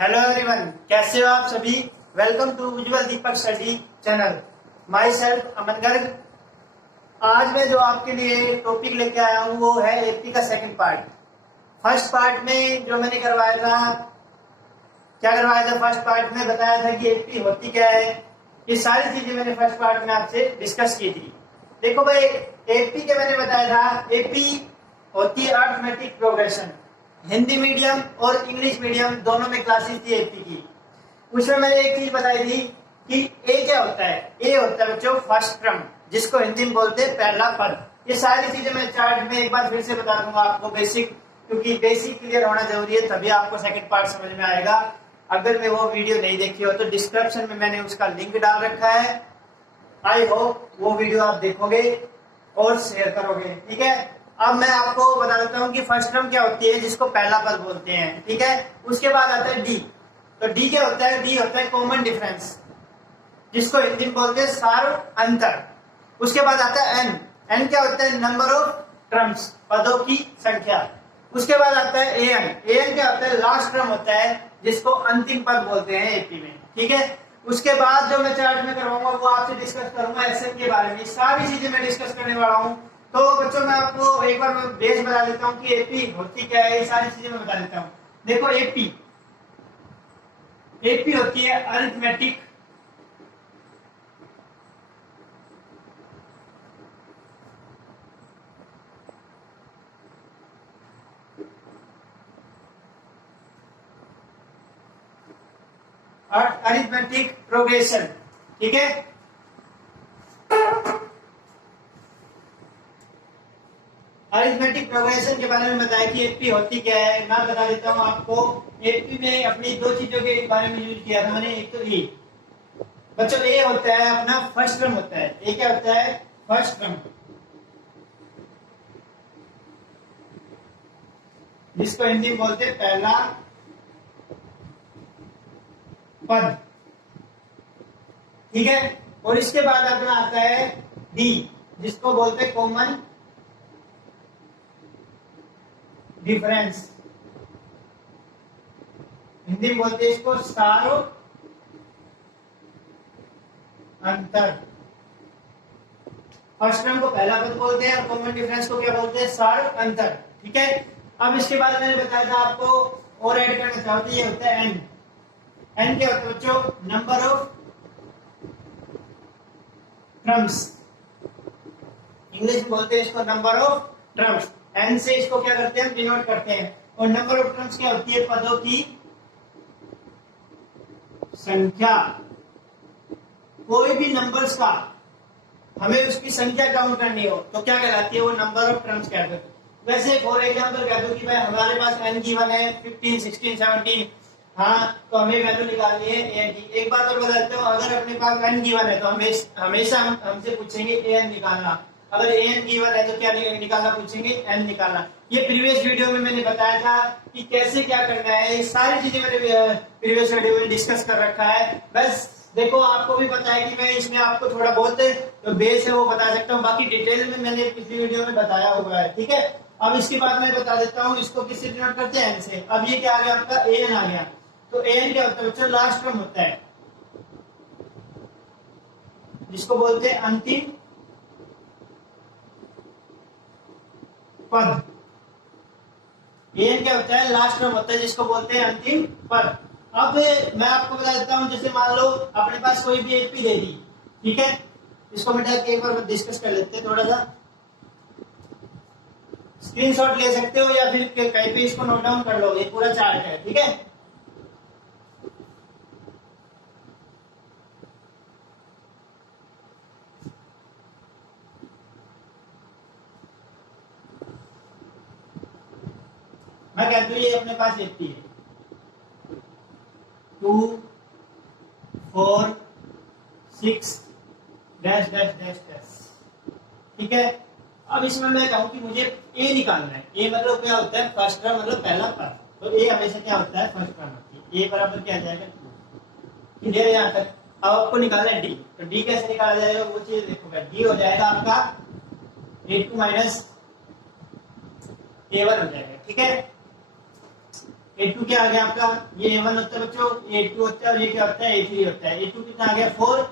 Hello everyone, कैसे हो आप सभी। Welcome to Ujjwal Deepak study channel. Myself Aman Garg. आज मैं जो आपके लिए टॉपिक लेके आया हूँ वो है एपी का सेकंड पार्ट। फर्स्ट पार्ट में जो मैंने करवाया था, क्या करवाया था, फर्स्ट पार्ट में बताया था कि एपी होती क्या है। ये सारी चीजें मैंने फर्स्ट पार्ट में आपसे डिस्कस की थी। देखो भाई, एपी के मैंने बताया था, एपी होती है अर्थमेटिक प्रोग्रेशन। हिंदी मीडियम और इंग्लिश मीडियम दोनों में क्लासेस थी एपी की। उसमें मैंने एक चीज बताई थी कि ए क्या होता है। ए होता है बच्चों फर्स्ट क्रम, जिसको हिंदी में बोलते हैं पहला पद। ये सारी चीजें मैं चार्ट में एक बार फिर से बता दूंगा आपको बेसिक, क्योंकि बेसिक क्लियर होना जरूरी है, तभी आपको सेकंड पार्ट समझ में आएगा। अगर मैं वो वीडियो नहीं देखी हो तो डिस्क्रिप्शन में मैंने उसका लिंक डाल रखा है। आई होप वो वीडियो आप देखोगे और शेयर करोगे, ठीक है। अब मैं आपको बता देता हूँ कि फर्स्ट टर्म क्या होती है, जिसको पहला पद बोलते हैं, ठीक है। उसके बाद आता है डी। तो डी क्या होता है, डी होता है कॉमन डिफरेंस, जिसको हिंदी में बोलते हैं सार्व अंतर। उसके बाद आता है एन। एन क्या होता है, नंबर ऑफ टर्म्स, पदों की संख्या। उसके बाद आता है एएन। एएन क्या होता है, लास्ट टर्म होता है, जिसको अंतिम पद बोलते हैं एपी में, ठीक है। उसके बाद जो मैं चार्ट में करवाऊंगा वो आपसे डिस्कस करूंगा एसएम के बारे में। सारी चीजें मैं डिस्कस करने वाला हूँ। तो बच्चों मैं आपको एक बार बेस बता देता हूँ कि एपी होती क्या है, ये सारी चीजें मैं बता देता हूँ। देखो एपी, एपी होती है अरिथमेटिक और अरिथमेटिक प्रोग्रेशन, ठीक है। अरिथमेटिक प्रोग्रेशन के बारे में बताया कि एपी होती क्या है। मैं बता देता हूँ आपको। एपी में अपनी दो चीजों के बारे में यूज किया था मैंने। एक तो ए, बच्चों ए होता है अपना फर्स्ट क्रम होता है। ए क्या होता है, फर्स्ट क्रम, जिसको हिंदी में बोलते हैं पहला पद, ठीक है। और इसके बाद अपना आता है डी, जिसको बोलते हैं कॉमन डिफरेंस, हिंदी में बोलते हैं इसको सारो अंतर। फर्स्ट टर्म को पहला पद बोलते हैं और कॉमन डिफरेंस को क्या बोलते हैं, सार अंतर, ठीक है। अब इसके बाद मैंने बताया था आपको और ऐड करना चाहते, ये होता है एन। एन क्या होता है बच्चों, नंबर ऑफ टर्म्स, इंग्लिश में बोलते हैं इसको नंबर ऑफ टर्म्स। एन से इसको क्या करते हैं, डिनोट करते हैं। और नंबर ऑफ टर्म्स क्या होती है, पदों की संख्या। कोई भी नंबर्स का हमें उसकी संख्या काउंट करनी हो तो क्या कहलाती है, वो नंबर ऑफ टर्म्स कहते हैं। वैसे फॉर एग्जांपल कह दो कि भाई हमारे पास एन गिवन है 15, 16, 17, हाँ, तो हमें वैल्यू निकालनी है एन की। एक बात और बता देता हूँ, अगर अपने पास एन गिवन है तो हमेशा हमसे पूछेंगे एन निकालना। अगर एन गिवन है तो क्या निकालना पूछेंगे, एन निकालना। ये प्रीवियस वीडियो में मैंने बताया था कि कैसे क्या करना है। ये सारी चीजें मैंने प्रीवियस वीडियो में डिस्कस कर रखा है। बस देखो, आपको भी पता है कि मैं इसमें आपको थोड़ा बहुत जो बेस है वो बता सकता हूँ, बाकी डिटेल में मैंने पिछली वीडियो में बताया हुआ है, ठीक है। अब इसके बाद मैं बता देता हूँ इसको किससे डिनोट करते हैं, एन से। अब ये क्या आ गया आपका, एन आ गया। तो एन क्या होता है बच्चों, लास्ट टर्म होता है, जिसको बोलते हैं अंतिम पद। एन क्या होता है, लास्ट टर्म होता है, जिसको बोलते हैं अंतिम पद। अब मैं आपको बता देता हूं, जैसे मान लो अपने पास कोई भी एपी दे दी, ठीक है। इसको बेटा एक बार डिस्कस कर लेते हैं थोड़ा सा। स्क्रीनशॉट ले सकते हो या फिर कहीं पे इसको नोट डाउन कर लो, ये पूरा चार्ट है, ठीक है। मैं कहता हूँ ये अपने पास एपी है 2, 4, 6 डैश डैश डैश डैश, ठीक है। अब इसमें मैं कहूँ कि मुझे ए निकालना है। ए मतलब क्या होता है, फर्स्ट टर्म मतलब पहला पद। तो ए हमेशा क्या होता है, फर्स्ट टर्म होती है। ए बराबर क्या आ जाएगा, 2, क्लियर है यहाँ तक। अब आपको निकालना है डी। तो डी कैसे निकाला जाएगा वो चीज देखोगे। डी हो जाएगा आपका A2 माइनस A1 हो जाएगा, ठीक है। A2 क्या आ गया आपका, ये A1 होता है बच्चों, A2 होता है और ये क्या होता है A3 होता है। A2 कितना आ गया 4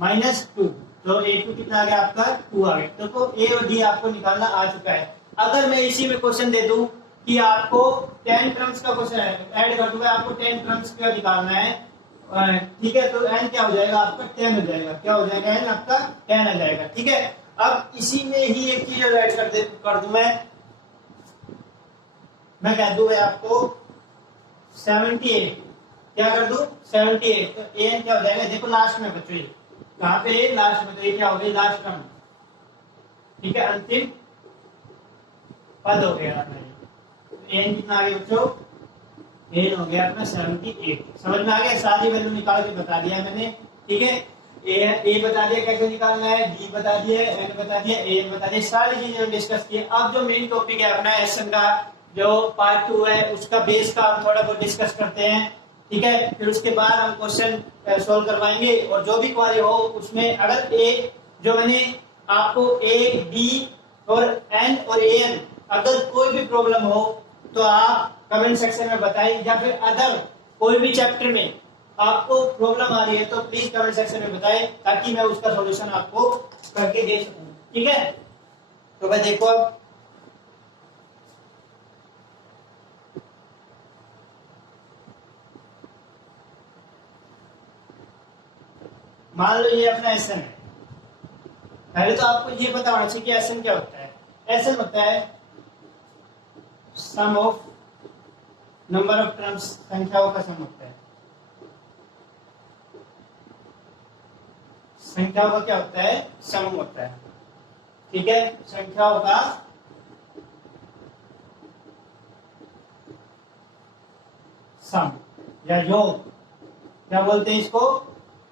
माइनस 2, तो A2 कितना आ गया आपका 2 आ गया। देखो A और D आपको निकालना आ चुका है। अगर मैं इसी में क्वेश्चन दे दूं कि आपको 10 टर्म्स का क्वेश्चन ऐड कर दूंगा, आपको 10 टर्म्स का निकालना है, ठीक है, तो n क्या हो जाएगा आपका 10 हो जाएगा। क्या हो जाएगा n आपका 10 आ जाएगा, ठीक है। अब इसी में ही एक चीज ऐड कर दूं मैं कह दूं आपको 78, क्या कर दूं 78, तो an क्या हो जाएगा, देखो लास्ट में बच्चों, ये कहां पे लास्ट में, तो ये क्या हो गया लास्ट टर्म, ठीक है, अंतिम पद हो गया अपना। एन कितना आ गया बच्चों, एन हो गया अपना 78। समझ में आ गया, सारी वैल्यू निकाल के बता दिया है मैंने, ठीक है। ए बता दिया कैसे निकालना है, डी बता दिया, एन बता दिया, एन बता दिया, सारी चीजें डिस्कस की। अब जो मेन टॉपिक है अपना एसएन का जो पार्ट 2 है, उसका बेस का हम थोड़ा बहुत डिस्कस करते हैं, ठीक है। फिर उसके बाद हम क्वेश्चन सोल्व करवाएंगे, और जो भी क्वेरी हो उसमें अगर ए जो मैंने आपको ए डी और एन और ए एन अगर कोई भी प्रॉब्लम हो तो आप कमेंट सेक्शन में बताएं, या फिर अदर कोई भी चैप्टर में आपको प्रॉब्लम आ रही है तो प्लीज कमेंट सेक्शन में बताएं, ताकि मैं उसका सॉल्यूशन आपको करके दे सकूं, ठीक है। तो भाई देखो, अब मान लो ये अपना एसएन है। पहले तो आपको ये पता होना चाहिए कि एसएन क्या होता है। एसएन होता है सम ऑफ नंबर ऑफ टर्म्स, संख्याओं का सम होता है। संख्याओं का क्या होता है, सम होता है, ठीक है। संख्याओं का सम या योग, क्या बोलते हैं इसको,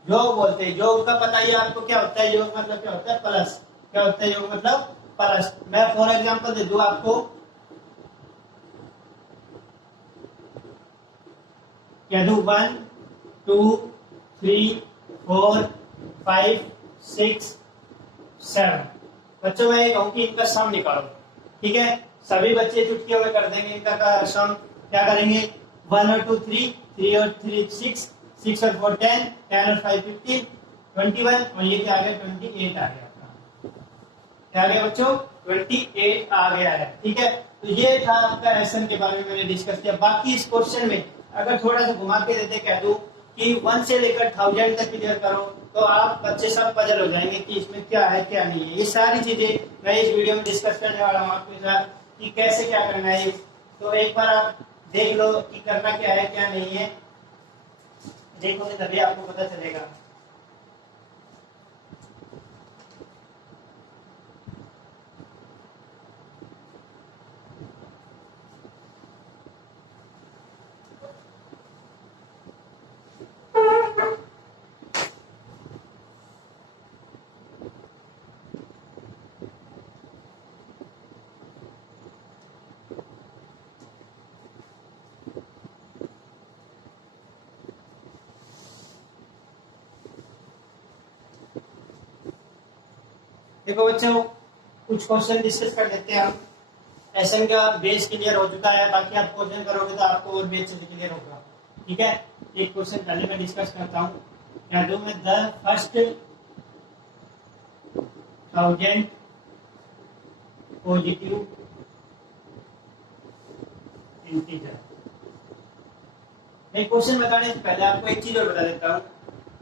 योग बोलते हैं। योग का पता ही आपको क्या होता है, योग मतलब क्या होता है प्लस, क्या होता है योग मतलब प्लस। मैं फॉर एग्जांपल दे दूं आपको, क्या दू 1 2 3 4 5 6 7। बच्चों मैं ये कहूं कि इनका सम निकालो, ठीक है। सभी बच्चे चुटकियों में कर देंगे इनका सम। क्या करेंगे, 1 और 2 3, 3 और 3 6, 6 और 4 10, 10 और 5 15, 21, और ये क्या आ गया 28 आ गया आपका। क्या आ गया बच्चों 28 आ गया है, ठीक है। तो ये था आपका एसएन के बारे में मैंने डिस्कस किया। बाकी इस क्वेश्चन में अगर थोड़ा सा घुमा के देते कह दूं कि 1 से लेकर 1000 तक क्लियर करो, तो आप बच्चे सब पजल हो जाएंगे कि इसमें क्या है क्या नहीं है। ये सारी चीजें मैं इस वीडियो में डिस्कस करने वाला हूँ आपके साथ कि कैसे क्या करना है। तो एक बार आप देख लो कि करना क्या है क्या नहीं है, देखोगे तभी आपको पता चलेगा। देखो बच्चों, कुछ क्वेश्चन डिस्कस कर लेते हैं हम। एसएन का बेस क्लियर हो चुका है, बाकी आप क्वेश्चन करोगे तो आपको और भी अच्छे से क्लियर होगा, ठीक है। एक क्वेश्चन पहले मैं डिस्कस करता हूँ। क्या दो मैं द फर्स्ट 1000 पॉजिटिव इंटीजर। मैं क्वेश्चन बताने से पहले आपको एक चीज और बता देता हूँ।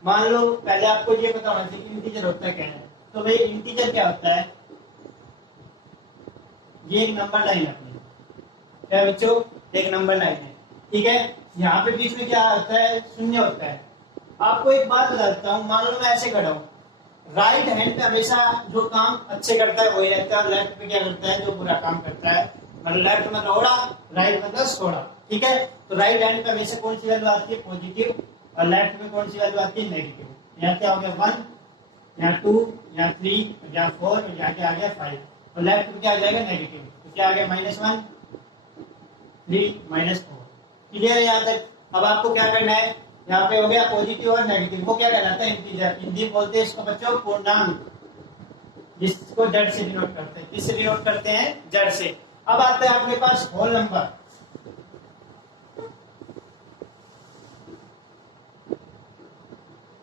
मान लो पहले आपको ये पता होना चाहिए कि इंटीजर होता क्या है। तो भाई इंटीजर क्या होता है, ये एक नंबर लाइन है अपनी, क्या बच्चों एक नंबर लाइन है, ठीक है। यहाँ पे बीच में क्या होता है, शून्य होता है। आपको एक बात बता देता हूँ, मान लो मैं ऐसे खड़ा हूँ, राइट हैंड पे हमेशा जो काम अच्छे करता है वही रहता है, और लेफ्ट पे क्या करता है जो बुरा काम करता है। मतलब लेफ्ट मतलब ओड़ा, राइट मतलब सोड़ा, ठीक है। तो राइट हैंड पे हमेशा कौन सी वैल्यू आती है पॉजिटिव, और लेफ्ट में कौन सी वैल्यू आती है नेगेटिव। यहाँ क्या हो गया 1, यहाँ 2, यहाँ 3, यहाँ 4, यहाँ क्या आ गया 5, और लेफ्ट में क्या आ जाएगा नेगेटिव। तो क्या आ गया -1 3 -4। क्लियर है यहाँ तक। अब आपको क्या करना है, यहाँ पे हो गया पॉजिटिव और नेगेटिव, वो क्या कहलाता है इंटीजर। हिंदी बोलते हैं इसको बच्चों पूर्णांक, जिसको जड़ से डिनोट करते हैं। किससे डिनोट करते हैं, जड़ से। अब आता है आपके पास होल नंबर।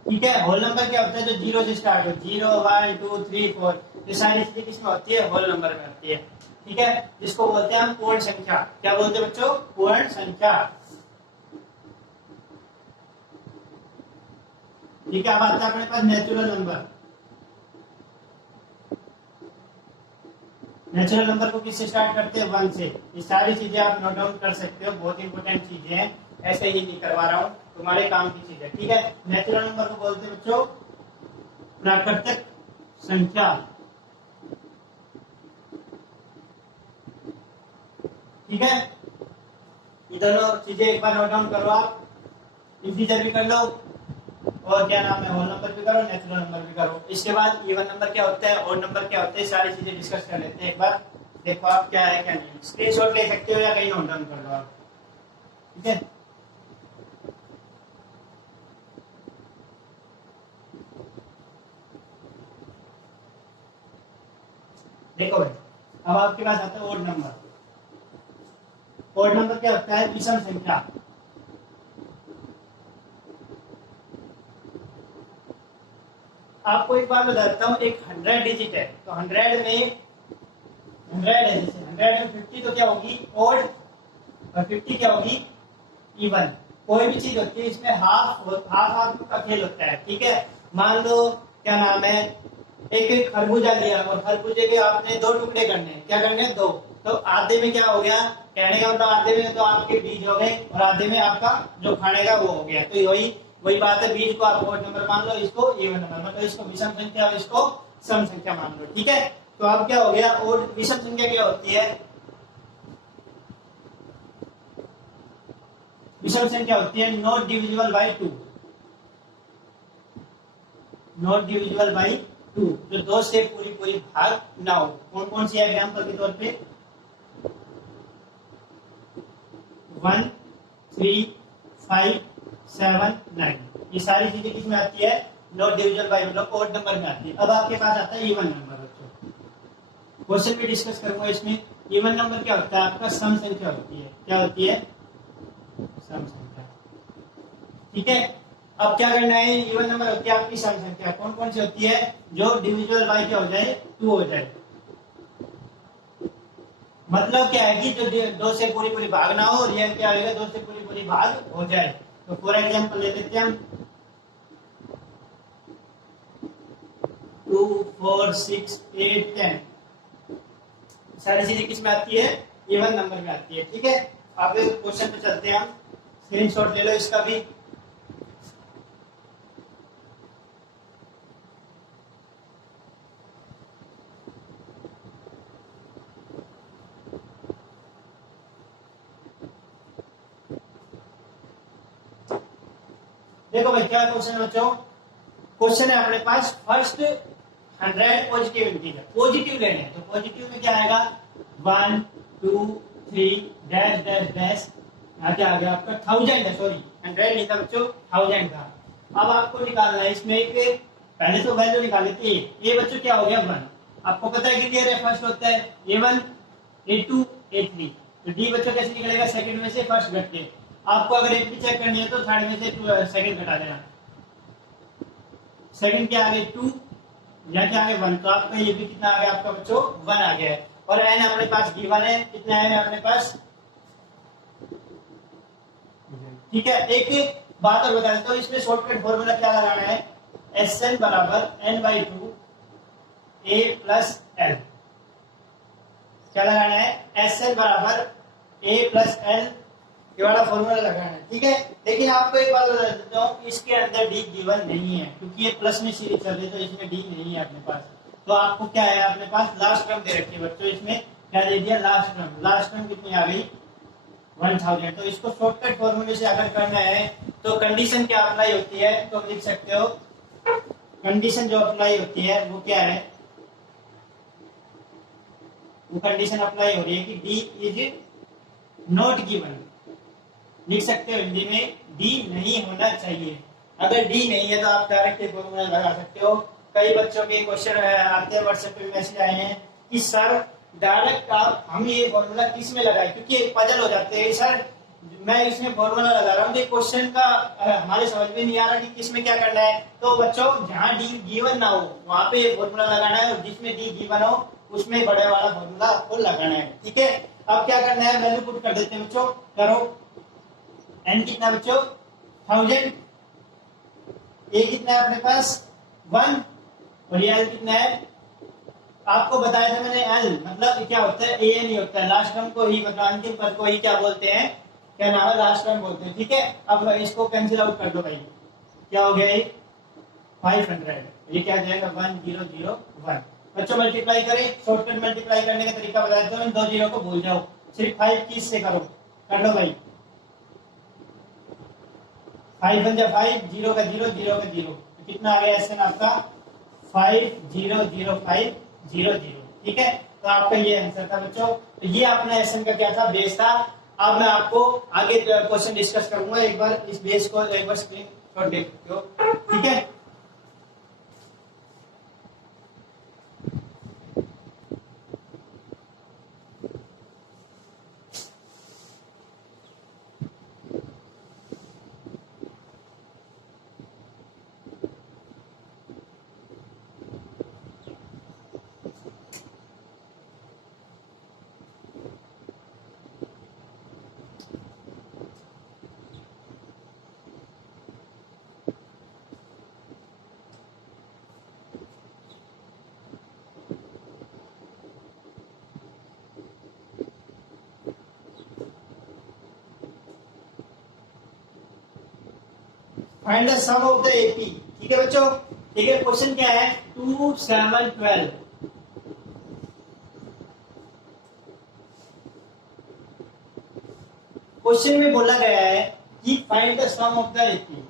ठीक है। होल नंबर क्या होता है? जो जीरो से स्टार्ट हो, 0 1 2 3 4, ये सारी चीजें किसमें होती है? होल नंबर में होती है। ठीक है, जिसको बोलते हैं हम पूर्ण संख्या। क्या बोलते हैं बच्चों? पूर्ण संख्या। ठीक है, अब आता है अपने पास नेचुरल नंबर। नेचुरल नंबर को किससे स्टार्ट करते हैं? 1 से। ये सारी चीजें आप नोट डाउन कर सकते हो, बहुत इंपॉर्टेंट चीजें हैं, ऐसे ही नहीं करवा रहा हूँ, तुम्हारे काम की चीज है। ठीक है, नेचुरल नंबर को बोलते हैं बच्चों प्राकृतिक संख्या। ठीक है, ये दोनों चीजें एक बार नोट डाउन करो आप। इंटीजर भी कर लो और क्या नाम है, होल नंबर भी करो, नेचुरल नंबर भी करो। इसके बाद इवन नंबर क्या होता है, ऑड नंबर क्या होते हैं, सारी चीजें डिस्कस कर लेते हैं एक बार। देखो आप क्या है क्या नहीं, स्क्रीनशॉट ले सकते हो या कहीं नोट डाउन कर लो आप। ठीक है, देखो भाई, अब आपके पास आता है ऑड नंबर। ऑड नंबर क्या होता है? विषम संख्या। आपको एक बात बताता हूँ, एक 100 डिजिट है, तो 100 में 100 है, जैसे 100 में 50 तो क्या होगी? ऑड, और 50 क्या होगी? इवन। कोई भी चीज होती है इसमें हाफ हाफ का खेल होता है। ठीक है, मान लो क्या नाम है, एक खरबूजा लिया और खरबूजे के आपने 2 टुकड़े करने हैं। क्या करने हैं? 2। तो आधे में क्या हो गया? कहने का मतलब आधे में तो आपके बीज हो गए और आधे में आपका जो खाने का वो हो गया। तो वही बात है, बीज को आप ऑड नंबर मान लो, इसको इवन नंबर, मतलब इसको विषम संख्या और इसको सम संख्या मान लो। ठीक है, तो अब क्या हो गया? और विषम संख्या क्या होती है? विषम संख्या होती है not divisible by 2। Not divisible by 2, जो 2 से पूरी भाग ना हो। कौन कौन सी एग्जाम्पल के तौर पे? 1 3 5 7 9, ये सारी चीजें किस में आती है? नॉट डिविजिबल बाय, मतलब ऑड नंबर में आती है। अब आपके पास आता है इवन नंबर। बच्चों क्वेश्चन भी डिस्कस करूंगा इसमें। इवन नंबर क्या होता है? आपका सम संख्या होती है। क्या होती है? सम संख्या। ठीक है, अब क्या करना है? इवन नंबर होती है आपकी सम संख्या। कौन कौन सी होती है? जो डिविजिबल बाय क्या हो जाए? 2 हो जाए। मतलब क्या है कि जो 2 से पूरी भाग ना हो, रियल क्या होगा? 2 से पूरी भाग हो जाए। तो फॉर एग्जाम्पल ले लेते हैं हम 2 4 6 8 10, सारी चीजें किस में आती है? इवन नंबर में आती है। ठीक है, अब क्वेश्चन पे चलते हैं हम। स्क्रीनशॉट ले लो इसका भी। देखो भाई, क्या क्वेश्चन बच्चों? क्वेश्चन है अपने पास, फर्स्ट 100 पॉजिटिव इंटीजर, पॉजिटिव लेने हैं। तो पॉजिटिव में क्या आएगा? 1 2 3 डैश डैश डैश, आगे आ गया आपका 1000 है, सॉरी 100 नहीं था बच्चों, 1000 था। अब आपको निकालना है इसमें एक, पहले तो वैल्यू निकाली थी। ये बच्चों क्या हो गया? 1। आपको पता है क्लियर है, फर्स्ट होता है A1 A2 A3। तो डी बच्चों कैसे निकलेगा? सेकंड में से फर्स्ट घट के। आपको अगर एक भी चेक करनी है तो थर्ड में से सेकंड घटा देना। सेकंड के आगे 2 या क्या आगे 1, तो आपका ये भी कितना आ गया आपका बच्चों? 1 आ गया है। और एन अपने पास गिवन है, कितना एन है अपने पास? ठीक है, एक बात और बता देता हूँ, इसमें शॉर्टकट फॉर्मूला क्या लगाना है? Sn बराबर n/2 a प्लस l। क्या लगाना है? Sn बराबर a प्लस l, ये वाला फॉर्मूला लगाना है। ठीक है, लेकिन आपको एक बात बता देता हूँ, इसके अंदर डी गिवन नहीं है, क्योंकि ये प्लस में सीरीज चल रही है, तो इसमें डी नहीं है अपने पास। तो आपको क्या है? अपने पास लास्ट टर्म दे रखी है बच्चों, इसमें क्या दे दिया? Last term. लास्ट टर्म कितनी आ गई? 1000। तो इसको शॉर्टकट फॉर्मूले से अगर करना है तो कंडीशन क्या अप्लाई होती है? तो लिख सकते हो, कंडीशन जो अप्लाई होती है वो क्या है? वो कंडीशन अप्लाई हो रही है कि डी इज नॉट गिवन। लिख सकते हो हिंदी में, डी नहीं होना चाहिए। अगर डी नहीं है तो आप डायरेक्ट फॉर्मूला लगा सकते हो। कई बच्चों के क्वेश्चन आते हैं, व्हाट्सएप पे मैसेज आए हैं कि सर डायरेक्ट आप हम ये फॉर्मूला किस में लगाए, क्योंकि पजल हो जाते हैं सर मैं इसमें फॉर्मूला लगा रहा हूँ कि क्वेश्चन का हमारे समझ में नहीं आ रहा कि किसमें क्या करना है। तो बच्चों जहाँ डी गिवन ना हो वहां पे फॉर्मूला लगाना है, और जिसमें डी गिवन हो उसमें बड़े वाला फॉर्मूला आपको लगाना है। ठीक है, अब क्या करना है, वैल्यू पुट कर देते हैं बच्चों। करो, एन कितना बच्चों 1000, ए कितना है अपने पास 1, और ये एल कितना है, आपको बताया था मैंने एल मतलब क्या होता है, ए एन ही होता है, लास्ट टर्म को ही मतलब अंतिम पद को ही क्या बोलते हैं, क्या नाम है, लास्ट टर्म बोलते हैं। ठीक है, अब इसको कैंसिल आउट कर दो भाई, क्या हो गया 500, ये क्या जाएगा 1001। बच्चों मल्टीप्लाई करें, शॉर्टकट मल्टीप्लाई करने का तरीका बताया था, इन दो जीरो को भूल जाओ, सिर्फ 5 की से करो, कर लो भाई, 5 बन जा 5, 0 का 0, 0 का 0, तो कितना आ गया एसएन आपका 500500। ठीक है, तो आपका ये आंसर था बच्चों। तो ये अपना एसएन का क्या था, बेस था। अब मैं आपको आगे क्वेश्चन डिस्कस करूंगा, एक बार इस बेस को एक बार स्क्रीन शॉट देख सकते हो। ठीक है, find the sum of the AP. ठीक है बच्चों, ठीक है, क्वेश्चन क्या है 2 7 12। क्वेश्चन में बोला गया है कि find the sum of the AP,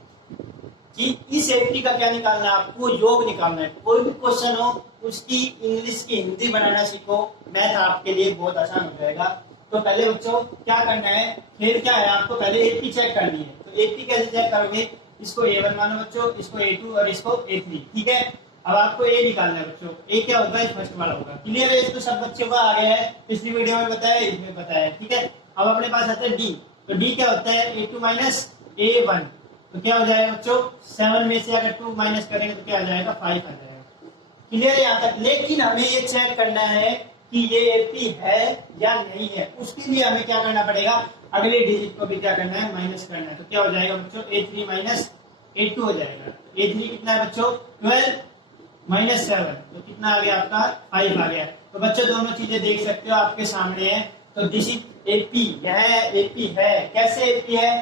कि इस एपी का क्या निकालना है, आपको योग निकालना है। कोई भी क्वेश्चन हो उसकी इंग्लिश की हिंदी बनाना सीखो, मैथ आपके लिए बहुत आसान हो जाएगा। तो पहले बच्चों क्या करना है, फिर क्या है, आपको पहले एपी चेक करनी है। तो एपी कैसे चेक करोगे, इसको A1 मानो बच्चों, इसको A2 और इसको A3। ठीक है, अब आपको ए निकालना है बच्चों। ए क्या होगा, फर्स्ट वाला होगा। क्लियर है, इसको सब बच्चों को आ गया है, पिछली वीडियो में बताया, इसमें बताया। ठीक है, अब अपने पास आता है डी। तो डी क्या होता है, A2 माइनस A1, तो क्या हो जाएगा बच्चों 7 में से अगर 2 माइनस करेंगे तो क्या आ जाएगा 5 आ जाएगा। क्लियर है यहाँ तक। लेकिन हमें ये चेक करना है कि ये एपी है या नहीं है। उसके लिए हमें क्या करना पड़ेगा, अगले डिजिट को भी क्या करना है, माइनस करना है। तो क्या हो जाएगा बच्चों A3 माइनस A2 हो जाएगा। A3 कितना है बच्चों 12 माइनस 7, तो कितना आ गया आपका 5 आ गया। तो बच्चों दोनों चीजें देख सकते हो आपके सामने है। तो दिस इज एपी, यह एपी है। कैसे एपी है,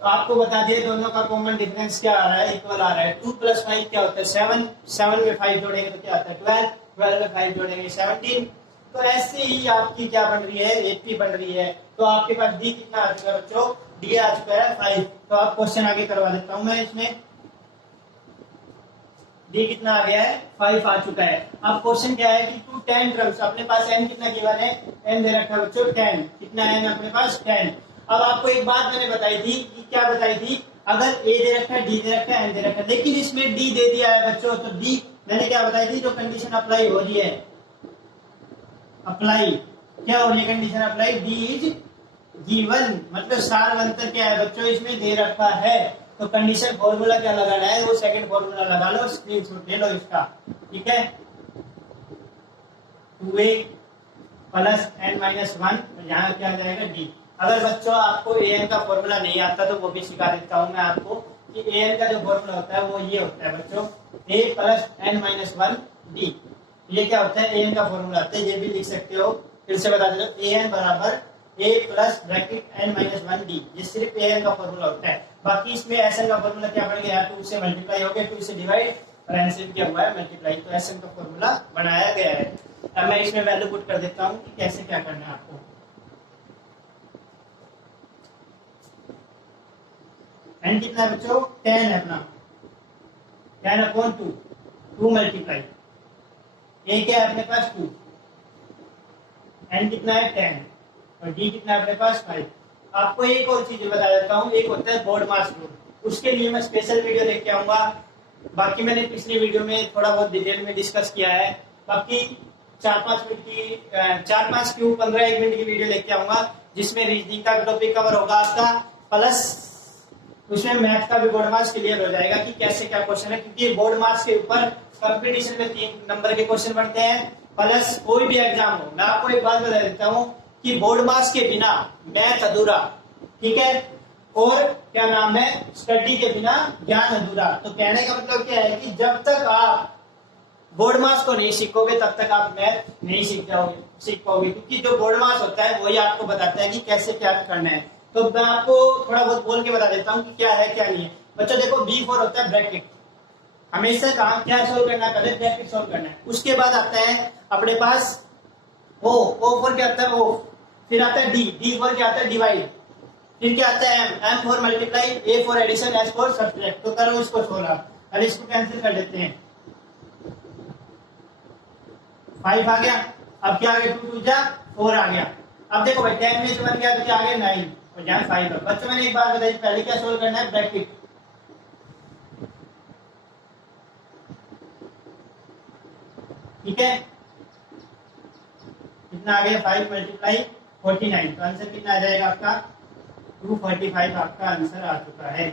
तो आपको बता दिए दोनों का कॉमन डिफरेंस क्या आ रहा है, इक्वल आ रहा है। 2 + 5 क्या होता है 7, 7 में 5 जोड़ेंगे तो क्या आता है 12, 12 में 5 जोड़ेंगे 17। तो ऐसे ही आपकी क्या बन रही है, एपी बन रही है। तो आपके पास डी कितना आ चुका है बच्चों, डी आ चुका है 5। तो आप क्वेश्चन आगे करवा देता हूं मैं। इसमें डी कितना आ गया है 5 आ चुका है। अब क्वेश्चन क्या है कि 2 10 टर्म्स, अपने पास एन कितना गिवन है, एन दे रखा है बच्चों 10। कितना है अपने पास 10। अब आपको एक बात मैंने बताई थी कि क्या बताई थी, अगर ए दे रखा है, डी दे रखा है, एन दे रखा है, लेकिन इसमें डी दे दिया है बच्चों। तो डी मैंने क्या बताई थी, जो कंडीशन अप्लाई हो रही है, अप्लाई क्या हो रही है condition apply, D is given, मतलब सारवंतर क्या है बच्चों इसमें दे रखा है। तो कंडीशन फॉर्मूला क्या लगाना है, वो सेकंड फॉर्मूला लगा लो, स्क्रीनशॉट ले लो इसका। ठीक है, 2a + n-1, यहाँ क्या आ जाएगा डी। अगर बच्चों आपको an का फॉर्मूला नहीं आता तो वो भी सिखा देता हूँ मैं आपको कि an का जो फॉर्मूला होता है वो ये होता है बच्चों, a + n-1 d। ये क्या होता है, an का फॉर्मूला होता है, ये भी लिख सकते हो, फिर से बता देता हूँ, an बराबर a + n-1 d। ये सिर्फ an का फॉर्मूला होता है। बाकी इसमें SN का फॉर्मूला क्या बन गया, 2 से मल्टीप्लाई हो गया, 2 से डिवाइड और n से क्या हुआ है मल्टीप्लाई। तो SN का फॉर्मूला बनाया गया है। अब मैं इसमें वैल्यू पुट कर देता हूँ कि कैसे क्या करना है आपको। n कितना है बच्चों 10 है अपना, 10/2, 2 मल्टीप्लाई, a क्या है अपने पास 2, n कितना है 10 और d कितना है अपने पास 5। आपको एक और चीज बता देता हूँ, एक होता है बोर्ड मास रूल, उसके लिए मैं स्पेशल वीडियो लेके आऊंगा। बाकी मैंने पिछली वीडियो में थोड़ा बहुत डिटेल में डिस्कस किया है। बाकी 4 5 क्यों 15 मिनट की वीडियो लेके आऊंगा, जिसमें रीजनिंग का टॉपिक कवर होगा आपका, प्लस उसमें मैथ का भी बोर्ड मार्क्स क्लियर हो जाएगा कि कैसे क्या क्वेश्चन है, क्योंकि बोर्ड मार्क्स के ऊपर कंपटीशन में 3 नंबर के क्वेश्चन बनते हैं। प्लस कोई भी एग्जाम हो, मैं आपको एक बात बता देता हूँ कि बोर्ड मार्क्स के बिना मैथ अधूरा, ठीक है, और क्या नाम है, स्टडी के बिना ज्ञान अधूरा। तो कहने का मतलब क्या है कि जब तक आप बोर्ड मार्क्स को नहीं सीखोगे तब तक आप मैथ नहीं सीख पाओगे, क्योंकि जो बोर्ड मार्क्स होता है वही आपको बताता है कि कैसे क्या करना है। तो मैं आपको थोड़ा बहुत बोल के बता देता हूँ कि क्या है क्या नहीं है। बच्चों देखो, B4 होता है ब्रैकेट, हमेशा काम क्या सोल्व करना है, पहले ब्रैकेट सोल्व करना है। उसके बाद आता है अपने पास O फॉर क्या आता है O, फिर आता है D फॉर क्या आता है डिवाइड, फिर क्या आता है M for multiply, A for addition, S for subtract. तो करो इसको सोल्व, अरे इसको कैंसिल कर देते हैं, 5 आ गया। अब क्या आ गया, 2 2 जा 4 आ गया। अब देखो भाई 10 में से 1 गया तो क्या आ गया 9, और यहाँ 5 है। बच्चों मैंने एक बात बताई, पहले क्या सोल्व करना है, ब्रैकेट, ठीक है। कितना आ गया, 5 मल्टीप्लाई 49, तो आंसर कितना आ जाएगा आपका 245 आपका आंसर आ चुका है।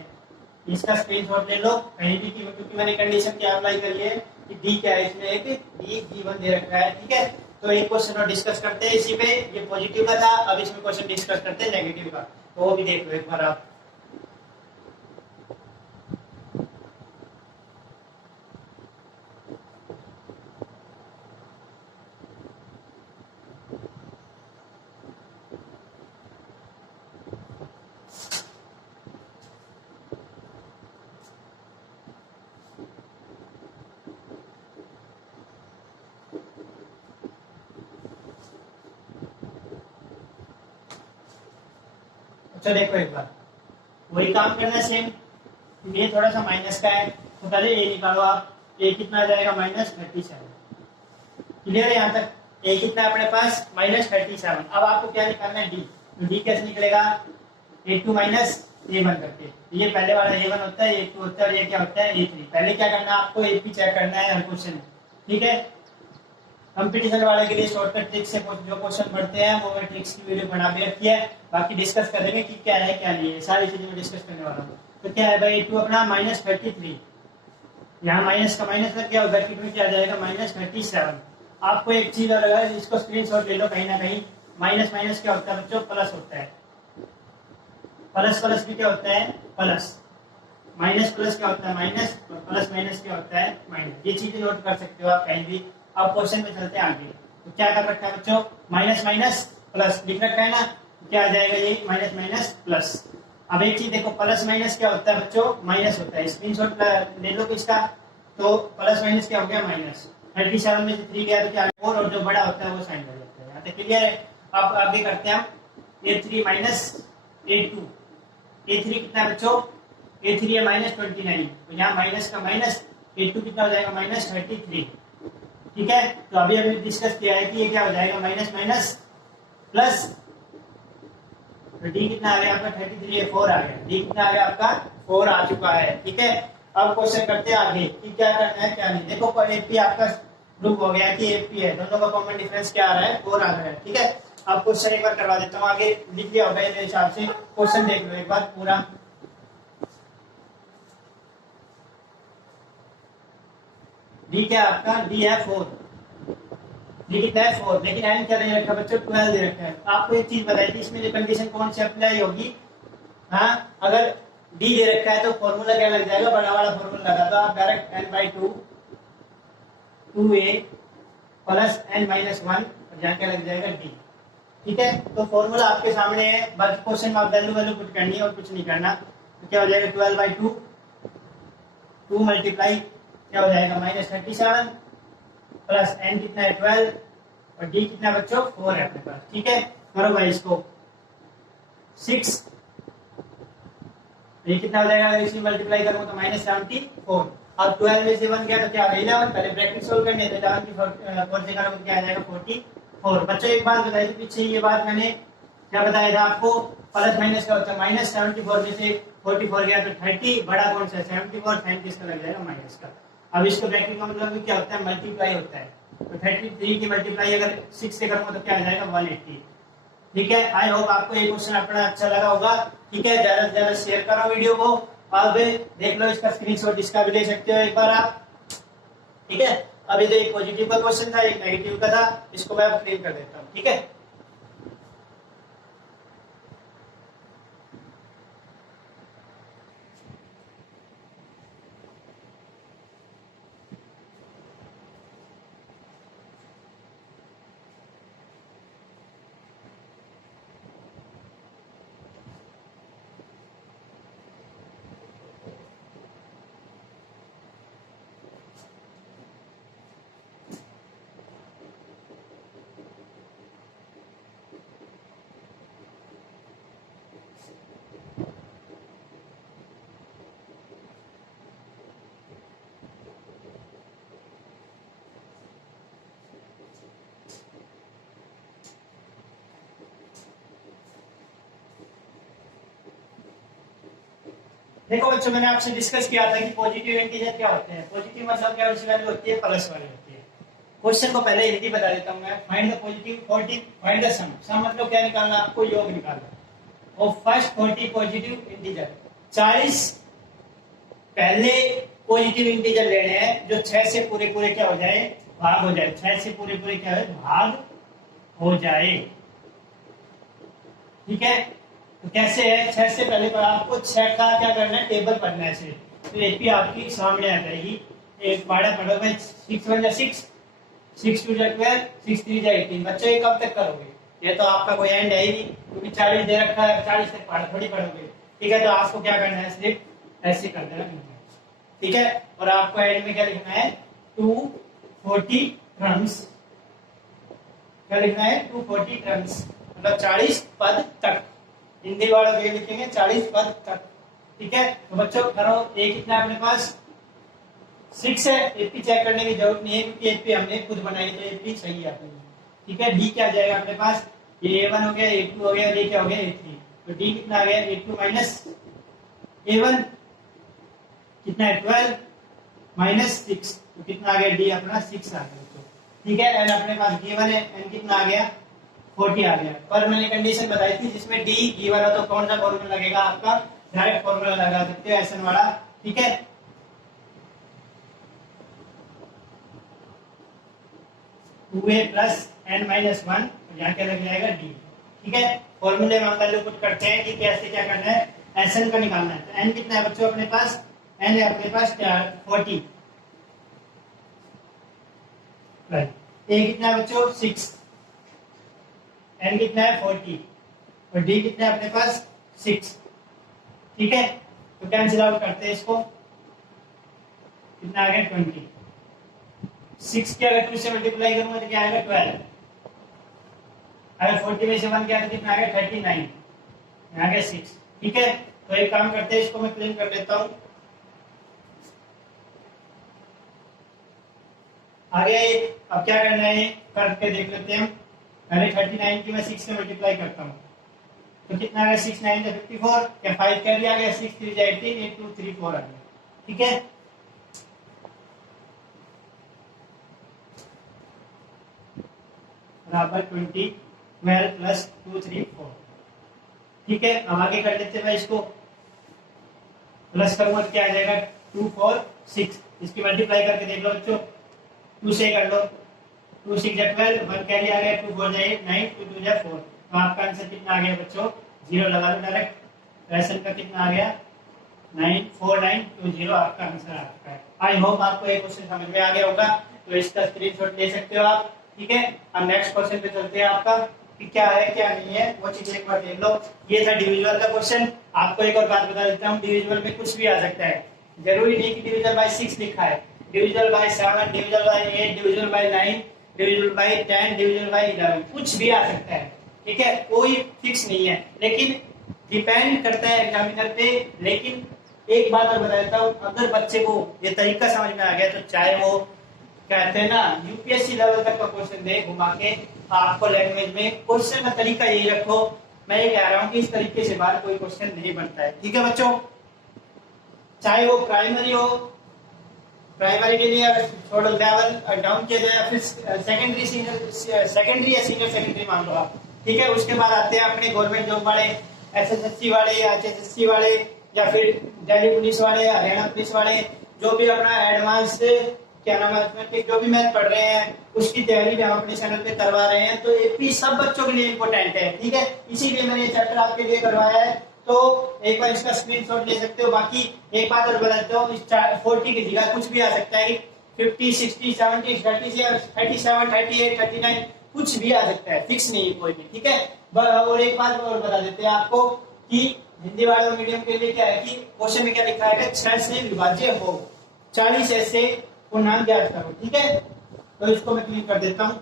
इसका स्क्रीनशॉट ले लो कहीं भी, क्योंकि मैंने कंडीशन क्या अप्लाई करी है कि डी क्या है, इसमें एक डी गिवन दे रखा है, ठीक है। तो एक क्वेश्चन और डिस्कस करते हैं इसी पे, ये पॉजिटिव का था, अब इसमें क्वेश्चन डिस्कस करते हैं नेगेटिव का, तो वो भी देख लो एक बार आप। अच्छा देखो एक बार, वही काम करना है सेम, ये थोड़ा सा माइनस का है, तो पहले ए निकालो आप, ए कितना आ जाएगा -37, क्लियर है यहाँ तक। ए कितना है अपने पास -37। अब आपको क्या निकालना है, डी, तो डी कैसे निकलेगा, A2 माइनस A1 करके, ये पहले वाला A1 होता है, A2 होता है, और ये क्या होता है A3। पहले क्या करना है आपको, AP चेक करना है हर क्वेश्चन, ठीक है। कंपटीशन वाले के लिए शॉर्टकट ट्रिक से जो क्वेश्चन पढ़ते हैं वो मैं ट्रिक्स की वीडियो बना के रखी है, बाकी डिस्कस करेंगे कि क्या है क्या नहीं है, सारी चीजें मैं डिस्कस करने वाला हूँ। तो क्या है भाई, A2 अपना -33, यहाँ माइनस का माइनस लग गया, और ब्रैकेट में क्या आ जाएगा -37। आपको एक चीज और है, इसको स्क्रीनशॉट ले लो कहीं ना कहीं, माइनस माइनस क्या होता है बच्चों, प्लस होता है, प्लस प्लस भी क्या होता है प्लस, माइनस प्लस क्या होता है माइनस, और प्लस माइनस क्या होता है माइनस। ये चीजें नोट कर सकते हो आप कहीं भी। अब क्वेश्चन में चलते हैं आगे, तो क्या कर रखा है बच्चों, माइनस माइनस प्लस लिख रखा है ना, तो क्या आ जाएगा ये माइनस माइनस प्लस। अब एक चीज देखो, प्लस माइनस क्या होता है बच्चों, माइनस होता है, स्क्रीनशॉट ले लो इसका। तो प्लस माइनस क्या हो गया माइनस, 37 में से 3 गया तो क्या 4, और जो बड़ा होता है वो साइन हो जाता है। यहाँ तक क्लियर है। अब आगे करते हैं हम, A3 माइनस A2, A3 कितना है बच्चों, A3 है -29, तो यहाँ माइनस का माइनस, A2 कितना हो जाएगा -33, ठीक है। तो अभी हमने डिस्कस किया है कि ये क्या हो जाएगा माइनस माइनस प्लस, तो डी कितना आ गया आपका 33 है, 4 आ गया, डी कितना आ गया आपका 4 आ चुका है, ठीक है। अब क्वेश्चन करते हैं आगे कि क्या करना है क्या नहीं। देखो एपी आपका प्रूव हो गया कि एपी है, दोनों का कॉमन डिफरेंस क्या आ रहा है 4 आ रहा है, ठीक है। अब क्वेश्चन एक बार करवा देता हूँ, आगे लिख लिया होगा मेरे हिसाब से, क्वेश्चन देख लो एक बार पूरा। डी क्या आपका, डी है 4, डी कितना है 4, लेकिन एन क्या दे रखा है बच्चों 12 दे रखा है। आपको एक चीज बताई थी, इसमें जो कंडीशन कौन सी अप्लाई होगी, हाँ, अगर डी दे रखा है तो फॉर्मूला क्या लग जाएगा, बड़ा वाला फॉर्मूला लगा, तो आप direct n/2 2a plus n-1, और यहाँ क्या लग जाएगा डी, ठीक है। तो फॉर्मूला आपके सामने है, बाकी क्वेश्चन में आप वैल्यू पुट करनी है और कुछ नहीं करना। तो क्या हो जाएगा 12/2, 2 मल्टीप्लाई क्या हो जाएगा -37 प्लस n कितना है 12, और डी कितना बच्चों 4 है अपने पास, ठीक है। करो भाई इसको 6, ये कितना हो जाएगा, इसी मल्टीप्लाई करूंगा तो -74। अब 12 में से 1 गया तो क्या आ गया 11, पहले ब्रैकेट सोल्व करने थे, 11 की 4 से करोगे तो क्या आ जाएगा 44। बच्चों एक बात बताई थी पीछे, ये बात मैंने क्या बताया था आपको, प्लस माइनस का होता है, -74 में से 44 गया तो 30, बड़ा कौन सा है 74, 37 का लग जाएगा माइनस का। अब इसको ब्रैकेट का मतलब क्या होता है, मल्टीप्लाई होता है, तो 33 की मल्टीप्लाई अगर 6 से करूंगा तो क्या आ जाएगा 180। ठीक है, आई होप आपको ये क्वेश्चन अपना अच्छा लगा होगा। ठीक है, ज्यादा से ज्यादा शेयर करो वीडियो को और देख लो, इसका स्क्रीनशॉट इसका भी ले सकते हो एक बार आप। ठीक है, अभी तो एक पॉजिटिव का क्वेश्चन था, एक नेगेटिव का था, इसको मैं क्लियर कर देता हूँ। ठीक है, देखो बच्चों, मैंने आपसे डिस्कस किया था कि पॉजिटिव इंटीजर क्या होते हैं। पॉजिटिव मतलब क्या वैल्यू होती है, प्लस वाली होती है। क्वेश्चन को पहले हिंदी बता देता हूँ मैं। Find the positive 40, find the sum. Sum मतलब क्या निकालना, आपको योग निकालना। और फर्स्ट 40 पॉजिटिव इंटीजर, 40 पहले पॉजिटिव इंटीजर लेने हैं जो 6 से पूरे पूरे क्या हो जाए, भाग हो जाए। 6 से पूरे पूरे क्या है, भाग हो जाए। ठीक है, तो कैसे है, 6 से पहले पर आपको 6 का क्या करना है, टेबल पढ़ना है से। तो एपी आपकी सामने आ जाएगी। एक बाड़ा पढ़ोगे, 6 1 6, 6 2 12, 6 3 18। बच्चों ये कब तक करोगे, ये तो आपका कोई एंड है ही नहीं, क्योंकि 40 दे रखा है, 40 तक थोड़ी पढ़ोगे। ठीक है, तो आपको क्या करना है, सिर्फ ऐसे कर देना। ठीक है, और आपको एंड में क्या लिखना है, 240 टर्म्स। क्या लिखना है, 240 टर्म्स, मतलब 40 पद तक। हिंदी वालों ये लिखेंगे 40 पद तक। ठीक है, तो बच्चों करो। ए कितना है अपने पास, 6 है। एपी चेक करने की जरूरत नहीं है, क्योंकि एपी हमने खुद बनाई, तो एपी सही है अपनी। ठीक है, डी क्या आ जाएगा अपने पास, ये A1 हो गया, A2 हो गया, और ये क्या हो गया, A3। तो डी कितना आ गया, A2 माइनस A1 कितना है, 12 माइनस 6, तो कितना आ गया, डी अपना 6 आ गया। ठीक है, एन अपने पास गिवन है, एन कितना आ गया, 40 आ गया। पर मैंने कंडीशन बताई थी जिसमें डी गिवन है, तो कौन सा फॉर्मूला लगेगा आपका, डायरेक्ट फॉर्मूला लगा सकते हो एसएन वाला। ठीक है, two a plus n minus 1, यहाँ क्या लग जाएगा, डी। ठीक है, फॉर्मूले में हम वैल्यू पुट करते हैं कि कैसे क्या करना है, एसएन का निकालना है। तो एन कितना है बच्चों अपने पास, एन है अपने पास क्या, 40। ए कितना है बच्चों, 6। एन कितना है, 40। और डी कितना है अपने पास, 6। ठीक है, तो कैंसिल आउट करते हैं इसको, कितना आ गया, 20। 6 की अगर 2 से मल्टीप्लाई करूंगा तो क्या आएगा, 12। अगर 40 में से 1 क्या, तो कितना आ गया, 39। आ गया 6। ठीक है, तो एक काम करते हैं, इसको मैं क्लीन कर लेता हूं। आगे अब क्या करना है, करके देख लेते हैं हम। पहले 39 की मैं 6 से मल्टीप्लाई करता हूँ, तो कितना आ गया, 6 9 54, क्या 5 कैरी आ गया, 6 3 18, 8 2 3 4 आ गया। ठीक है, बराबर 20, 12 प्लस 2 3 4। ठीक है, अब आगे कर लेते हैं। मैं इसको प्लस करूंगा तो क्या आ जाएगा, 2 4 6। इसकी मल्टीप्लाई करके देख लो बच्चों, 2 से कर लो, 2 6 12, 1 कैरी आ गया, 2 4 8 9, 2 2 4। तो आपका आंसर कितना आ गया बच्चों, 0 लगा लो डायरेक्ट। एसएन का कितना आ गया, 94920 आपका आंसर आ चुका है। आई होप आपको ये क्वेश्चन समझ में आ गया होगा, तो इसका स्क्रीनशॉट ले सकते हो आप। ठीक है, अब नेक्स्ट क्वेश्चन पे चलते हैं आपका, कि क्या है क्या नहीं है वो चीज एक बार देख लो। ये था डिविजिबल का क्वेश्चन। आपको एक और बात बता देता हूँ, डिविजिबल में कुछ भी आ सकता है, जरूरी नहीं कि डिविजिबल बाय 6 लिखा है। Divisible by 7, divisible by 8, divisible by 9, divisible by 10, divisible by 11, कुछ भी आ सकता है। ठीक है, कोई फिक्स नहीं है, लेकिन डिपेंड करता है एग्जामिनर पे। लेकिन एक बात और बता देता हूँ, अगर बच्चे को ये तरीका समझ में आ गया, तो चाहे वो कहते हैं ना यूपीएससी लेवल तक का क्वेश्चन दे घुमा के आपको लैंग्वेज में, क्वेश्चन का तरीका यही रखो। मैं ये कह रहा हूँ कि इस तरीके से बाहर कोई क्वेश्चन नहीं बनता है। ठीक है बच्चों, चाहे वो प्राइमरी हो प्राइमरी के लिए अगर थोड़ा लेवल डाउन किया जाए, फिर सेकेंडरी या सीनियर सेकेंडरी मान लो आप, ठीक है। उसके बाद आते हैं अपने गवर्नमेंट जॉब वाले, एसएससी वाले या एचएसएससी वाले या फिर दिल्ली पुलिस वाले, हरियाणा पुलिस वाले, जो भी अपना एडवांस क्या नाम है जो भी मैथ पढ़ रहे हैं उसकी तैयारी भी हम अपने चैनल पे करवा रहे हैं। तो एपी सब बच्चों के लिए इंपॉर्टेंट है, ठीक है, इसीलिए मैंने ये चैप्टर आपके लिए करवाया है। तो एक बार इसका स्क्रीनशॉट ले सकते हो। बाकी एक बात और बता देता हूँ, इस 40 की जगह कुछ भी आ सकता है, 50, 60, 70, 37, 38, 39 कुछ भी आ सकता है, फिक्स नहीं है कोई भी, ठीक है। और एक बात और बता देते हैं आपको कि हिंदी वाले मीडियम के लिए क्या है कि क्वेश्चन में क्या लिखा है, 6 से विभाज्य हो 40 ऐसे वो नाम याद करो, ठीक है। तो इसको मैं क्लिक कर देता हूं।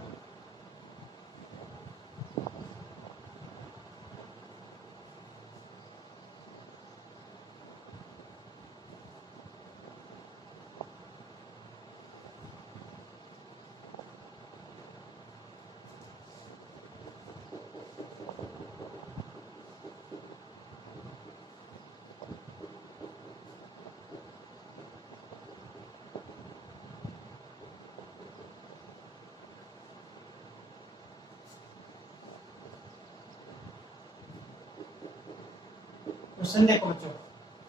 क्वेश्चन देखो बच्चों,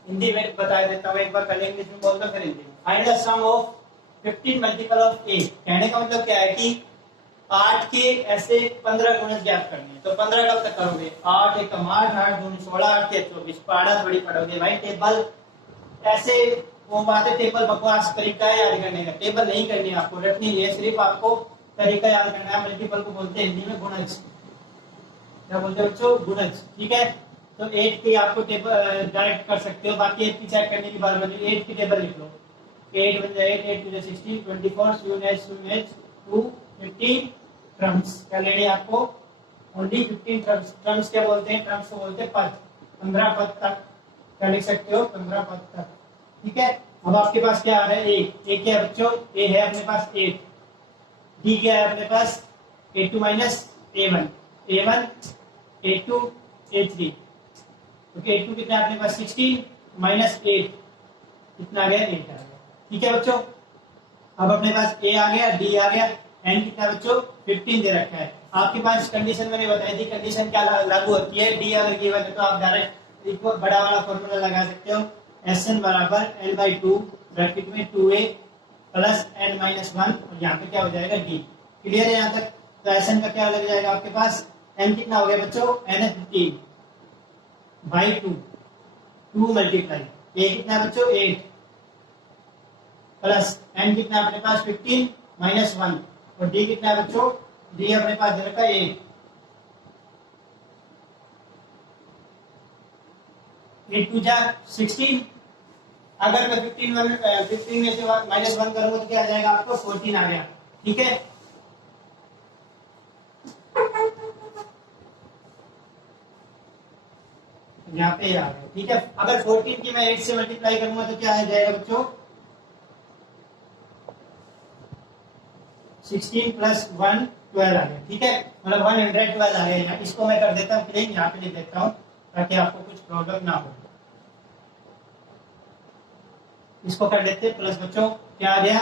हिंदी में बता देता हूँ एक बार, पहले इंग्लिश में बोलता फिर हिंदी में। Find the sum of 15 multiple of 8। कहने का मतलब क्या है कि 8 के ऐसे 15 गुणज ज्ञात करने हैं। तो 15 कब तक करोगे, 8 एक 8, 8 दूनी 16, 8 के 24, पढ़ा थोड़ी पढ़ोगे भाई टेबल। ऐसे वो बातें टेबल बकवास तरीका है याद करने का, टेबल नहीं करनी आपको, रटनी है, सिर्फ आपको तरीका याद करना है। मल्टीपल को बोलते हैं हिंदी में गुणज, क्या बोलते हैं बच्चों, गुणज, ठीक है। तो 8 की आपको टेबल डायरेक्ट कर सकते हो। बाकी 8 की चेक करने की बात बनी, 8 की टेबल लिख लो, 8 बन जाए 8, 8 टू 16, 24, 0 2 15 ट्रम्स। क्या लेने आपको, ओनली 15 ट्रम्स। ट्रम्स क्या बोलते हैं, ट्रम्स को बोलते हैं पद, 15 पद तक क्या लिख सकते हो, 15 पद तक, ठीक है। अब आपके पास क्या आ रहा है, ए क्या है बच्चों, ए है अपने पास 8, डी क्या है अपने पास A2 minus A1, A1 A2 A3, okay. A2 कितना है अपने पास 16 माइनस 8 कितना आ गया, 8 आ गया, ठीक है बच्चों। अब अपने पास A आ गया, D आ गया, N कितना बच्चों 15 दे रखा है। आपके पास कंडीशन मैंने बताई थी, कंडीशन क्या लागू होती है, D अगर गिवन है तो आप डायरेक्ट एक बड़ा वाला फॉर्मूला लगा सकते हो, Sn बराबर N/2 ब्रैकेट में 2A प्लस N माइनस 1, और यहाँ पे क्या हो जाएगा D। क्लियर है यहाँ तक। तो Sn का क्या लग जाएगा आपके पास, N कितना हो गया बच्चों, N है 15 बाई 2, 2 मल्टीप्लाई A कितना है बच्चों 8 प्लस N कितना है अपने पास 15 माइनस 1, और D कितना है बच्चों, D अपने पास दे रखा है 8, 8 टू जा 16। अगर मैं 15 में से माइनस 1 करूंगा तो क्या आ जाएगा आपको, 14 आ गया, ठीक है। यहाँ पे आ गया, ठीक है। अगर 14 की मैं 8 से मल्टीप्लाई करूंगा तो क्या आ जाएगा बच्चों, 16 प्लस 1 12 आ गया, ठीक है, मतलब 112 आ गया। इसको मैं कर देता हूँ प्लेन, यहाँ पे लिख देता हूँ ताकि आपको कुछ प्रॉब्लम ना हो। इसको कर लेते हैं प्लस बच्चों, क्या आ गया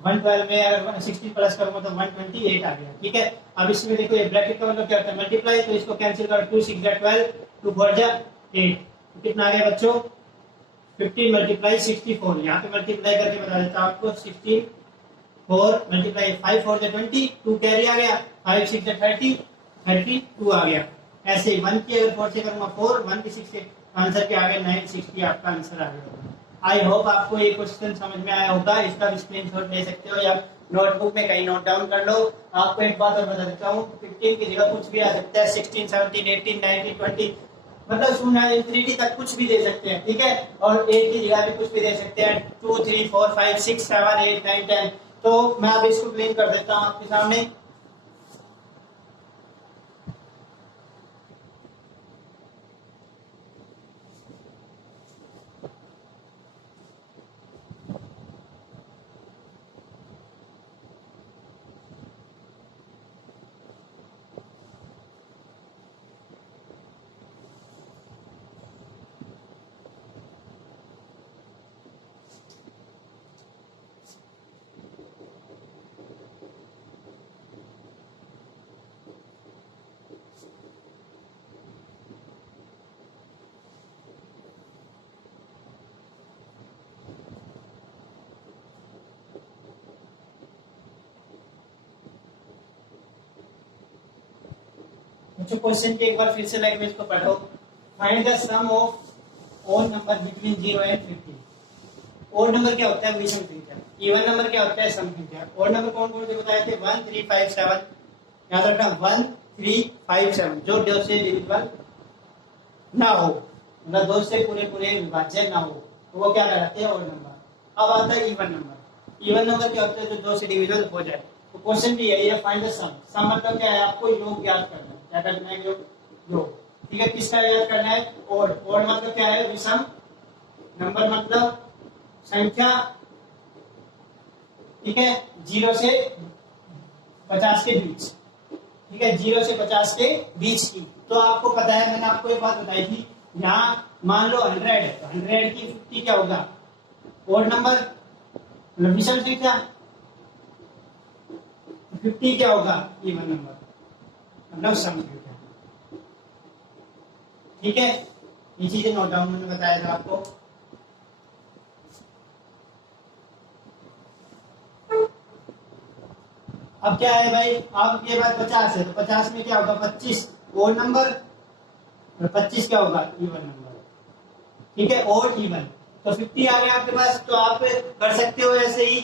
112 में अगर 16 प्लस करूंगा तो 128 आ गया, ठीक है। अब इसमें देखो ये ब्रैकेट का मतलब क्या होता है, मल्टीप्लाई, तो इसको कैंसिल करो, 2 6 12, 2 4 8, तो कितना आ गया बच्चों 15 मल्टीप्लाई 64। यहाँ पे मल्टीप्लाई करके बता देता हूँ आपको, 16 4 मल्टीप्लाई 5 4 20, 2 कैरी आ गया, 5 6 30, 32 आ गया। ऐसे 1 की अगर 4 से करूंगा 4, 1 की 6 से आंसर क्या आ गया 960, आपका आंसर आ गया। आई होप आपको ये क्वेश्चन समझ में आया होगा। इसका भी स्क्रीनशॉट ले सकते हो या नोटबुक में कहीं नोट डाउन कर लो। आपको एक बात और बता देता हूँ, 15 की जगह कुछ भी आ सकता है, 16 17 18 19 20, मतलब शून्य इंफिनिटी तक कुछ भी दे सकते हैं, ठीक है। और 8 की जगह भी कुछ भी दे सकते हैं, 2 3 4 5 6 7 8 9 10। तो मैं अब इसको क्लीन कर देता हूँ आपके सामने। बच्चों क्वेश्चन के एक बार फिर से लैंग्वेज को पढ़ो। Find the sum of all number between 0 and 50। Odd number क्या होता है? विषम संख्या। इवन नंबर क्या होता है? सम संख्या। ऑड नंबर कौन कौन से बताए थे? 1 3 5 7। याद रखना 1 3 5 7 जो दो से डिविजिबल ना हो, मतलब दो से पूरे पूरे विभाज्य ना हो, तो वो क्या कहलाते हैं? Odd number. अब आता है इवन नंबर। इवन नंबर क्या होता है? जो दो से डिविजिबल हो जाए। तो क्वेश्चन भी यही है, फाइंड द सम। सम मतलब क्या है? आपको योग ज्ञात करना है। क्या करना है? योग। ठीक है, किसका याद करना है? ऑड। ऑड मतलब क्या है? विषम। नंबर मतलब संख्या। ठीक है, 0 से 50 के बीच। ठीक है, 0 से 50 के बीच की। तो आपको पता है, मैंने आपको एक बात बताई थी, यहाँ मान लो 100 है, तो 100 की 50 क्या होगा? ऑड नंबर, मतलब विषम संख्या। 50 क्या होगा? इवन नंबर, मतलब सम संख्या। ठीक है, ये चीजें नोट डाउन मैंने बताया था आपको। अब क्या है भाई? अब ये बात 50 है, तो 50 में क्या होगा? 25 ऑड नंबर, और 25 क्या होगा? Even number. ठीक है, ऑड इवन। तो 50 आ गया आपके पास, तो आप कर सकते हो ऐसे ही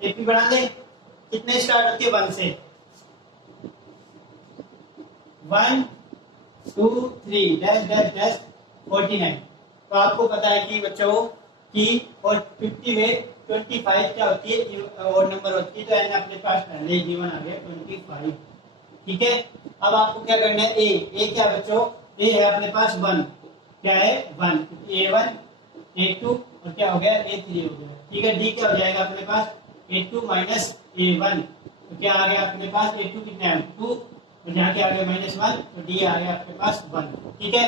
एपी बना दें। कितने स्टार्ट होती है? 1 से। 1 2 3 डैश डैश डैश 49। तो आपको पता है कि बच्चों की और 50 में 25 क्या होती है? ऑड नंबर होती है। तो एन अपने पास पहले गिवन आ गया 25। ठीक है, अब आपको क्या करना है? ए क्या बच्चों? ए है अपने पास 1। क्या है? 1। A1 A2 और क्या हो गया? A3 हो गया। ठीक है, डी क्या हो जाएगा अपने पास? A2 minus A1। तो क्या आ गया अपने पास? A2 कितना है? 2। और यहाँ क्या आ गया? -1। तो डी आ गया आपके पास 1। ठीक है,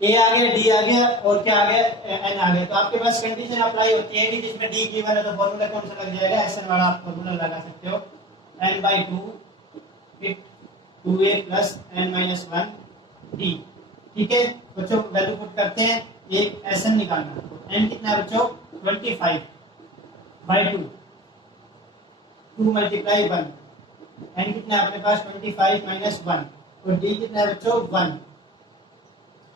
ए आ गया, डी आ गया, और क्या आ गया? एन आ गया। तो आपके पास कंडीशन अप्लाई होती है कि जिसमें डी गिवन है, तो फॉर्मूला कौन सा लग जाएगा? एसएन वाला आप फॉर्मूला लगा सकते हो। n/2 fit 2a plus n-1 D. ठीक है बच्चों, वैल्यू पुट करते हैं। एक एसएन निकालना, तो एन कितना है बच्चों? 25/2। 2 मल्टीप्लाई 1। एन कितना है अपने पास? 25 माइनस 1। और डी कितना है बच्चों? 1।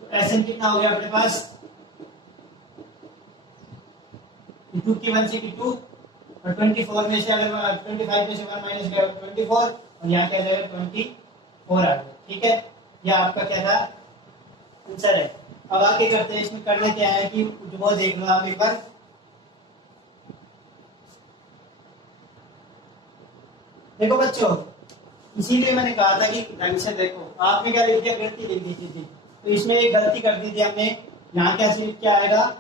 तो एसएन कितना हो गया अपने पास? 2 की 1 से की 2, और 24 में से अगर 25 में से 1 माइनस किया 24, और यहाँ क्या जाएगा? 24 आ गया। ठीक है, यह आपका क्या था? आंसर है। अब आगे करते हैं, इसमें करना क्या है कि वो देख लो आप एक बार। देखो बच्चों, इसीलिए मैंने कहा था कि ढंग से देखो। आपने क्या लिख दिया? गलती लिख दी थी। तो इसमें एक गलती कर दी थी हमने। यहाँ क्या आएगा?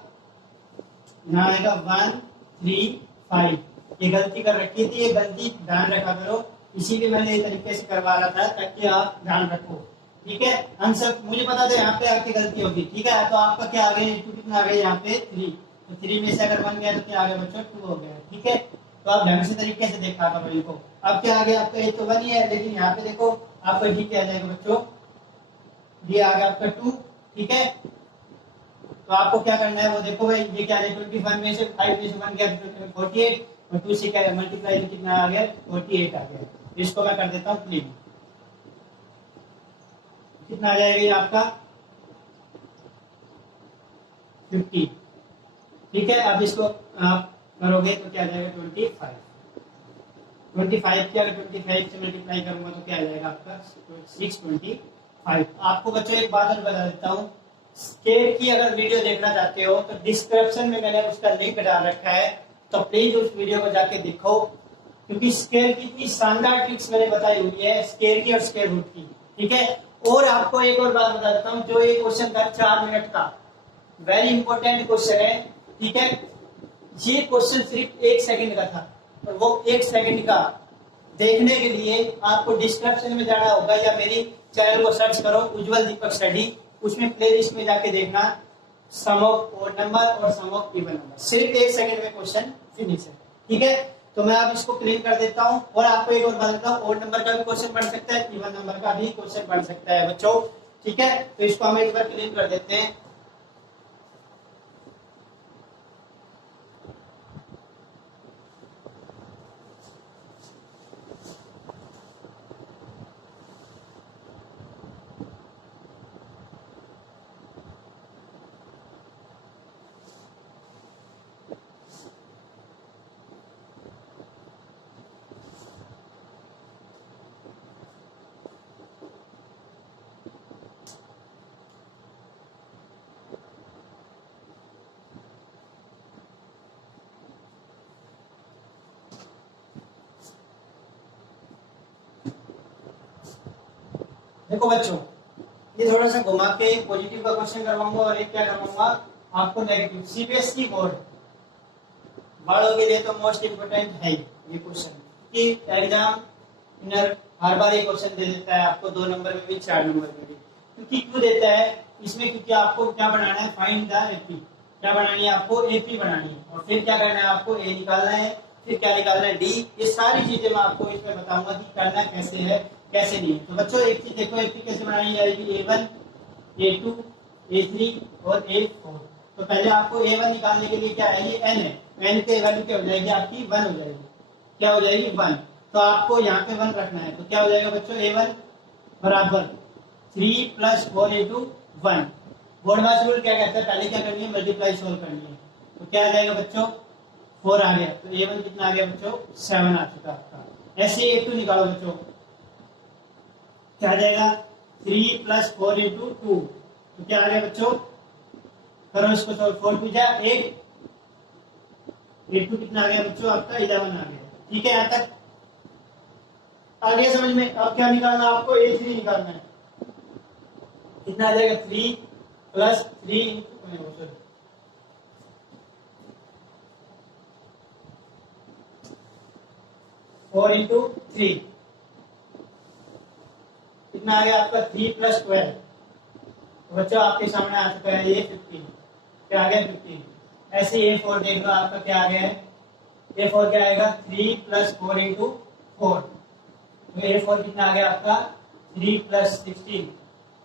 यहाँ आएगा 1 3 5। ये गलती कर रखी थी, ये गलती ध्यान रखा करो। इसीलिए मैंने ये तरीके से करवा रहा था, ताकि आप ध्यान रखो। ठीक है, आंसर मुझे पता था यहाँ पे आपकी गलती होगी। ठीक है, तो आपका क्या आ गया? 2 कितना आ गया? यहाँ पे 3। तो 3 में से अगर 1 गया तो क्या आ गया बच्चों? 2 हो गया। ठीक है, तो आप ढंग से तरीके से देखा करो इनको। अब क्या आ गया आपका? ये तो 1 ही है, लेकिन यहाँ पे देखो आपका डी क्या आ जाएगा बच्चों? डी आ गया आपका 2। ठीक है, तो आपको क्या करना है वो देखो भाई। ये क्या है? 25 में से 5 में से 1 गया तो 48, और 2 से क्या मल्टीप्लाई कितना आ गया? 48 आ गया। इसको मैं कर देता हूँ क्लीन। कितना आ जाएगा ये आपका? 50। ठीक है, अब इसको आप करोगे तो क्या आ जाएगा? 25। 25 की अगर 25 से मल्टीप्लाई करूंगा तो क्या आ जाएगा आपका? 625। आपको बच्चों एक बात और बता देता हूँ, स्केल की अगर वीडियो देखना चाहते हो तो डिस्क्रिप्शन में मैंने उसका लिंक डाल रखा है, तो प्लीज उस वीडियो को जाके देखो। क्योंकि स्केल की इतनी शानदार ट्रिक्स मैंने बताई हुई है, स्केल की और स्केल रूट की। ठीक है, और आपको एक और बात बता देता हूँ, जो ये क्वेश्चन था 4 मिनट का, वेरी इंपॉर्टेंट क्वेश्चन है। ठीक है, ये क्वेश्चन सिर्फ 1 सेकंड का था, और वो 1 सेकंड का देखने के लिए आपको डिस्क्रिप्शन में जाना होगा, या मेरी चैनल को सर्च करो उज्जवल दीपक स्टडी। उसमें प्लेलिस्ट में जाके देखना, सम ऑफ ऑड नंबर और सम ऑफ इवन नंबर। सिर्फ 1 सेकंड में क्वेश्चन फिनिश है। ठीक है, तो मैं अब इसको क्लीन कर देता हूँ। और आपको एक और बात देता हूँ, ऑड नंबर का भी क्वेश्चन बन सकता है, इवन नंबर का भी क्वेश्चन बन सकता है बच्चों। ठीक है, तो इसको हम एक बार क्लीन कर देते हैं। देखो बच्चों, ये थोड़ा सा घुमा के पॉजिटिव का क्वेश्चन करवाऊंगा और एक क्या करवाऊंगा आपको नेगेटिव। सीबीएसई बोर्ड वालों के लिए तो मोस्ट इम्पोर्टेंट है ये क्वेश्चन, कि एग्जाम इनर हर बार ये क्वेश्चन दे देता है आपको 2 नंबर में भी 4 नंबर में भी। क्योंकि क्यों देता है इसमें, क्योंकि आपको क्या बनाना है, फाइंड द एपी, क्या बनानी है आपको, एपी बनानी है, और फिर क्या करना है आपको, ए निकालना है, फिर क्या निकालना है, डी। ये सारी चीजें मैं आपको इसमें बताऊंगा कि करना कैसे है कैसे नहीं है। तो बच्चों एक चीज देखो, एपी कैसे बनाई जाएगी, A1 A2 A3 और A4। तो पहले आपको A1 निकालने के लिए क्या है, ये n है, n के वैल्यू क्या हो जाएगी आपकी 1 हो जाएगी, क्या हो जाएगी 1। तो आपको यहाँ पे 1 रखना है, तो क्या हो जाएगा बच्चों, A1 बराबर 3 + 4 × 1। बोर्डमास रूल क्या कहता है, पहले क्या करनी है, मल्टीप्लाई सोल्व करनी है। तो क्या आ जाएगा बच्चों, 4 आ गया, तो A1 कितना आ गया बच्चों, 7 आ चुका आपका। ऐसे ही A2 निकालो बच्चों, क्या आ जाएगा, 3 + 4 × 2, तो क्या आ गया बच्चों, करो इसको सोल्व, 4 2 जा 8, A2 कितना आ गया बच्चों आपका, 11 आ गया। ठीक है, यहाँ तक आ गया समझ में। अब क्या निकालना है आपको, A3 निकालना है, कितना आ जाएगा, 3 + 3 4 × 3 कितना आ गया आपका, 3 + 12। तो बच्चों आपके सामने आ चुका है ये 15, क्या आ गया 15। ऐसे A4 देख लो आपका क्या आ गया है, A4 क्या आएगा, 3 + 4 × 4। तो A4 कितना आ गया आपका, 3 + 16,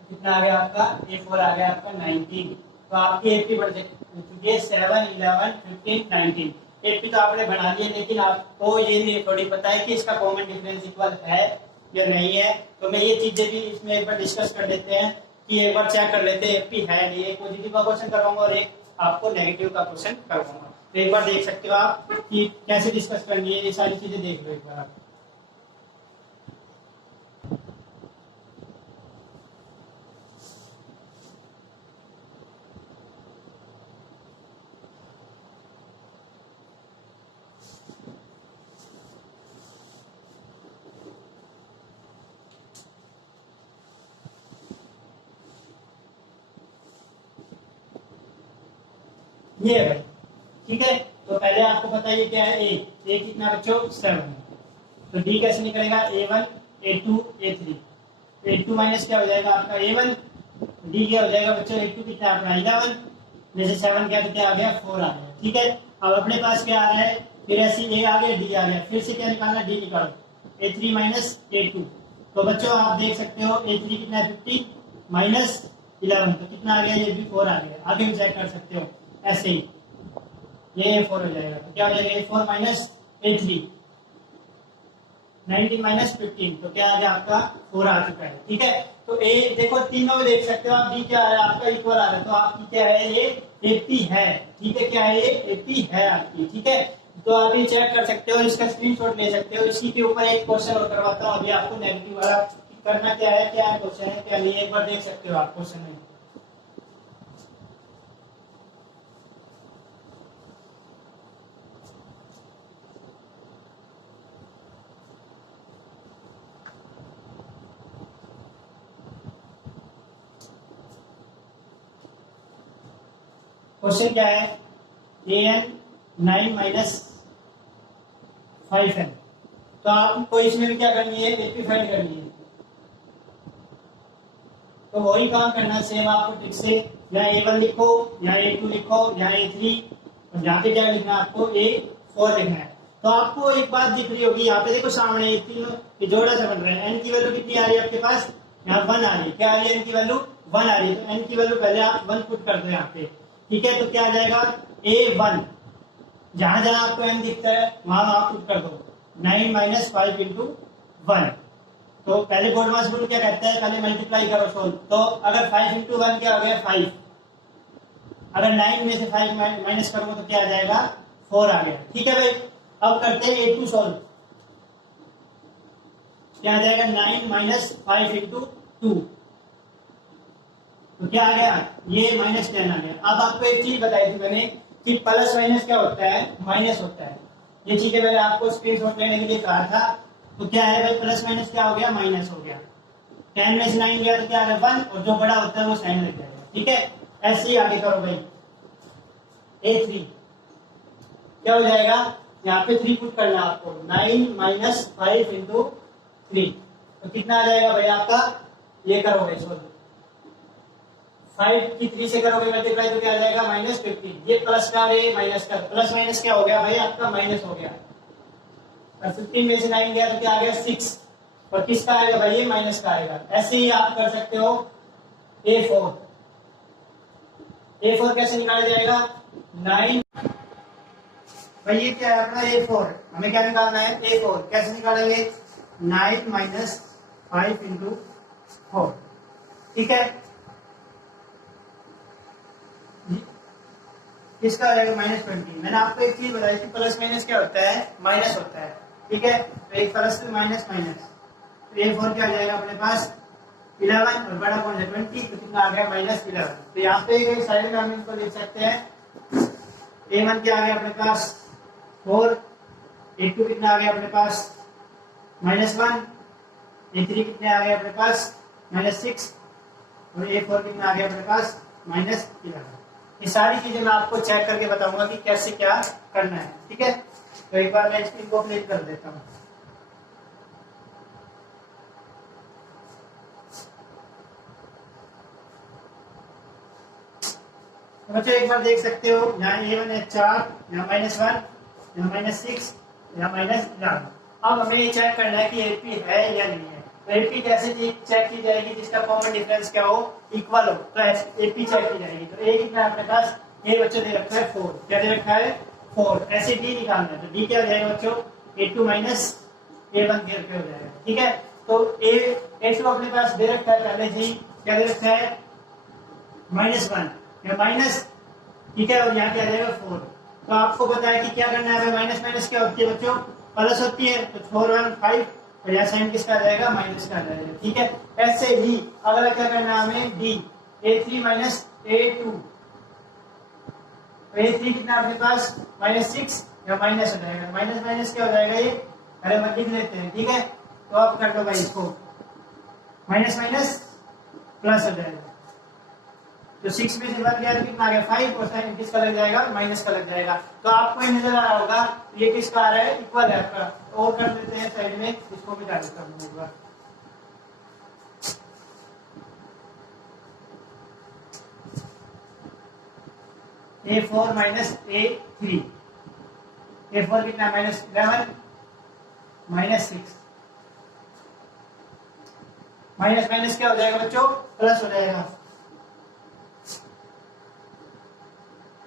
कितना आ गया आपका, A4 आ गया आपका 19। तो आपकी एपी बढ़ चुकी है 7 11 15 19। एपी तो आपने बना लिया, लेकिन आपको ये नहीं थोड़ी पता है कि इसका कॉमन डिफरेंस इक्वल है या नहीं है। तो मैं ये चीजें भी इसमें एक बार डिस्कस कर लेते हैं, कि एक बार चेक कर लेते हैं एपी है नहीं। एक पॉजिटिव का क्वेश्चन करवाऊंगा और एक आपको नेगेटिव का क्वेश्चन करवाऊंगा। तो एक बार देख सकते हो आप कि कैसे डिस्कस करनी है, ये सारी चीजें देख लो एक बार आप। ये है भाई, ठीक है। तो पहले आपको पता है ये क्या है, ए कितना बच्चों, 7। तो डी कैसे निकलेगा, A1 A2 A3। A2 minus क्या हो जाएगा आपका A1, डी क्या हो जाएगा बच्चों, A2 कितना अपना 11, जैसे 7 क्या कितना आ गया, 4 आ गया। ठीक है, अब अपने पास क्या आ रहा है, फिर ऐसे A आ गया, डी आ गया, फिर से क्या निकालना, डी निकालो, A3 माइनस A2। तो बच्चों आप देख सकते हो A3 कितना है 50 माइनस 11, तो कितना आ गया, ये भी 4 आ गया। आगे भी चेक कर सकते हो ऐसे ही, ये A4 हो जाएगा। तो क्या हो जाएगा, A4 माइनस A3, 19 माइनस 15, तो क्या आ गया आपका 4 आ चुका है। ठीक है, तो ए देखो तीनों में देख सकते हो आप, डी क्या आ रहा है आपका, इक्वल आ रहा है, तो आपकी क्या है, ये एपी है। ठीक है, क्या है, ये एपी है आपकी। ठीक है, तो आप ये चेक कर सकते हो, इसका स्क्रीनशॉट ले सकते हो। इसी के ऊपर एक क्वेश्चन और करवाता हूँ अभी आपको, नेगेटिव वाला करना क्या है, क्या क्वेश्चन है क्या नहीं, एक बार देख सकते हो आप क्वेश्चन में। क्वेश्चन क्या है, an 9 माइनस 5n। तो आपको इसमें भी क्या करनी है, एपी फाइंड करनी है। तो वही काम करना है सेम आपको ट्रिक से, यहाँ A1 लिखो, यहाँ A2 लिखो, यहाँ A3, और यहाँ पे क्या लिखना है आपको, A4 लिखना है। तो आपको एक बात दिख रही होगी, यहाँ पे देखो सामने ये तीनों ये जोड़ा सा बन रहा है। n की वैल्यू कितनी आ रही है आपके पास, यहाँ 1 आ रही है, क्या आ रही है, n की वैल्यू 1 आ रही है। तो n की वैल्यू पहले आप 1 पुट कर दो यहाँ पे। ठीक है, तो क्या आ जाएगा, A1, जहां जहां आपको n दिखता है वहां आप पुट कर दो, 9 माइनस 5 × 1। तो पहले बोर्डमास रूल क्या कहता है, पहले मल्टीप्लाई करो सोल्व। तो अगर 5 × 1 क्या हो गया 5, अगर 9 में से 5 माइनस करोगे तो क्या आ जाएगा, 4 आ गया। ठीक है भाई, अब करते हैं A2 सोल्व। क्या आ जाएगा, 9 माइनस 5 × 2, तो क्या आ गया, ये -10 आ गया। अब आपको एक चीज बताई थी मैंने कि प्लस माइनस क्या होता है, माइनस होता है। ये चीजें मैंने आपको स्क्रीनशॉट लेने के लिए कहा था। तो क्या है भाई, प्लस माइनस क्या हो गया, माइनस हो गया। 10 में से 9 गया तो क्या आ गया 1, और जो बड़ा होता है वो साइन लग जाएगा। ठीक है, ऐसे ही आगे करो भाई। A3 क्या हो जाएगा, यहाँ पे 3 पुट करना है आपको, 9 माइनस 5 इंटू 3, तो कितना आ जाएगा भाई आपका, ये करोगे सॉरी 5 की 3 से करोगे मल्टीप्लाई तो क्या आ जाएगा -15। ये प्लस का और ये माइनस का, प्लस माइनस क्या हो गया भाई आपका माइनस हो गया, और 15 में से 9 गया तो क्या आ गया 6, और किसका आएगा भाई ये माइनस का आएगा। ऐसे ही आप कर सकते हो A4। A4 कैसे निकाला जाएगा, 9 भाई ये क्या है अपना A4, हमें क्या निकालना है A4, कैसे निकालेंगे 9 माइनस 5 इंटू 4। ठीक है, किसका आ जाएगा -20। मैंने आपको एक चीज बताई थी, प्लस माइनस क्या होता है, माइनस होता है। ठीक है, तो एक प्लस माइनस माइनस, तो A4 क्या आ जाएगा अपने पास 11, और बड़ा कौन है 20, तो कितना आ गया -11। तो यहाँ पे साइड में हम इनको लिख सकते हैं, A1 क्या आ गया अपने पास 4, A2 कितना आ गया अपने पास -1, A3 कितने आ गए अपने पास -6, और A4 कितना आ गया अपने पास -11। ये सारी चीजें मैं आपको चेक करके बताऊंगा कि कैसे क्या करना है। ठीक है, तो एक बार मैं स्क्रीन को क्लिक कर देता हूँ। तो बच्चों एक बार देख सकते हो, यहाँ A1 है 4, यहाँ -1, यहाँ -6, यहाँ -11। अब हमें ये चेक करना है कि AP है या नहीं है। तो AP कैसे चेक की जाएगी, जिसका कॉमन डिफरेंस क्या हो, इक्वल हो, तो AP चेक की जाएगी। तो A कितना है अपने पास, ये बच्चों दे रखा है 4, क्या दे रखा है 4। ऐसे D निकालना है, तो D क्या हो जाएगा बच्चों, A2 माइनस A1 करके हो जाएगा। ठीक है, तो A2 अपने पास दे रखा है पहले जी, क्या दे रखा है -1 या माइनस, ठीक है, और यहाँ क्या आ जाएगा 4। तो आपको पता है कि क्या करना है, माइनस माइनस क्या होती है बच्चों, प्लस होती है, तो 4 1 5, और यहाँ साइन किसका आ जाएगा माइनस का आ जाएगा। ठीक है, ऐसे ही अगला क्या करना है हमें, D A3 minus A2, A3 कितना अपने पास -6 या माइनस हो जाएगा, माइनस माइनस क्या हो जाएगा ये, अरे मत लिख लेते हैं। ठीक है, तो आप कर लो भाई इसको, माइनस माइनस प्लस हो जाएगा, तो 6 में से 1 गया तो कितना आ गया 5, और साइन किसका लग जाएगा माइनस का लग जाएगा। तो आपको ये नजर आ रहा होगा ये किसका आ रहा है, इक्वल है आपका। और कर देते हैं साइड में, इसको भी डाल देता हूं एक बार। A4 माइनस A3, A4 कितना -11 -6, माइनस माइनस क्या हो जाएगा बच्चों, प्लस हो जाएगा,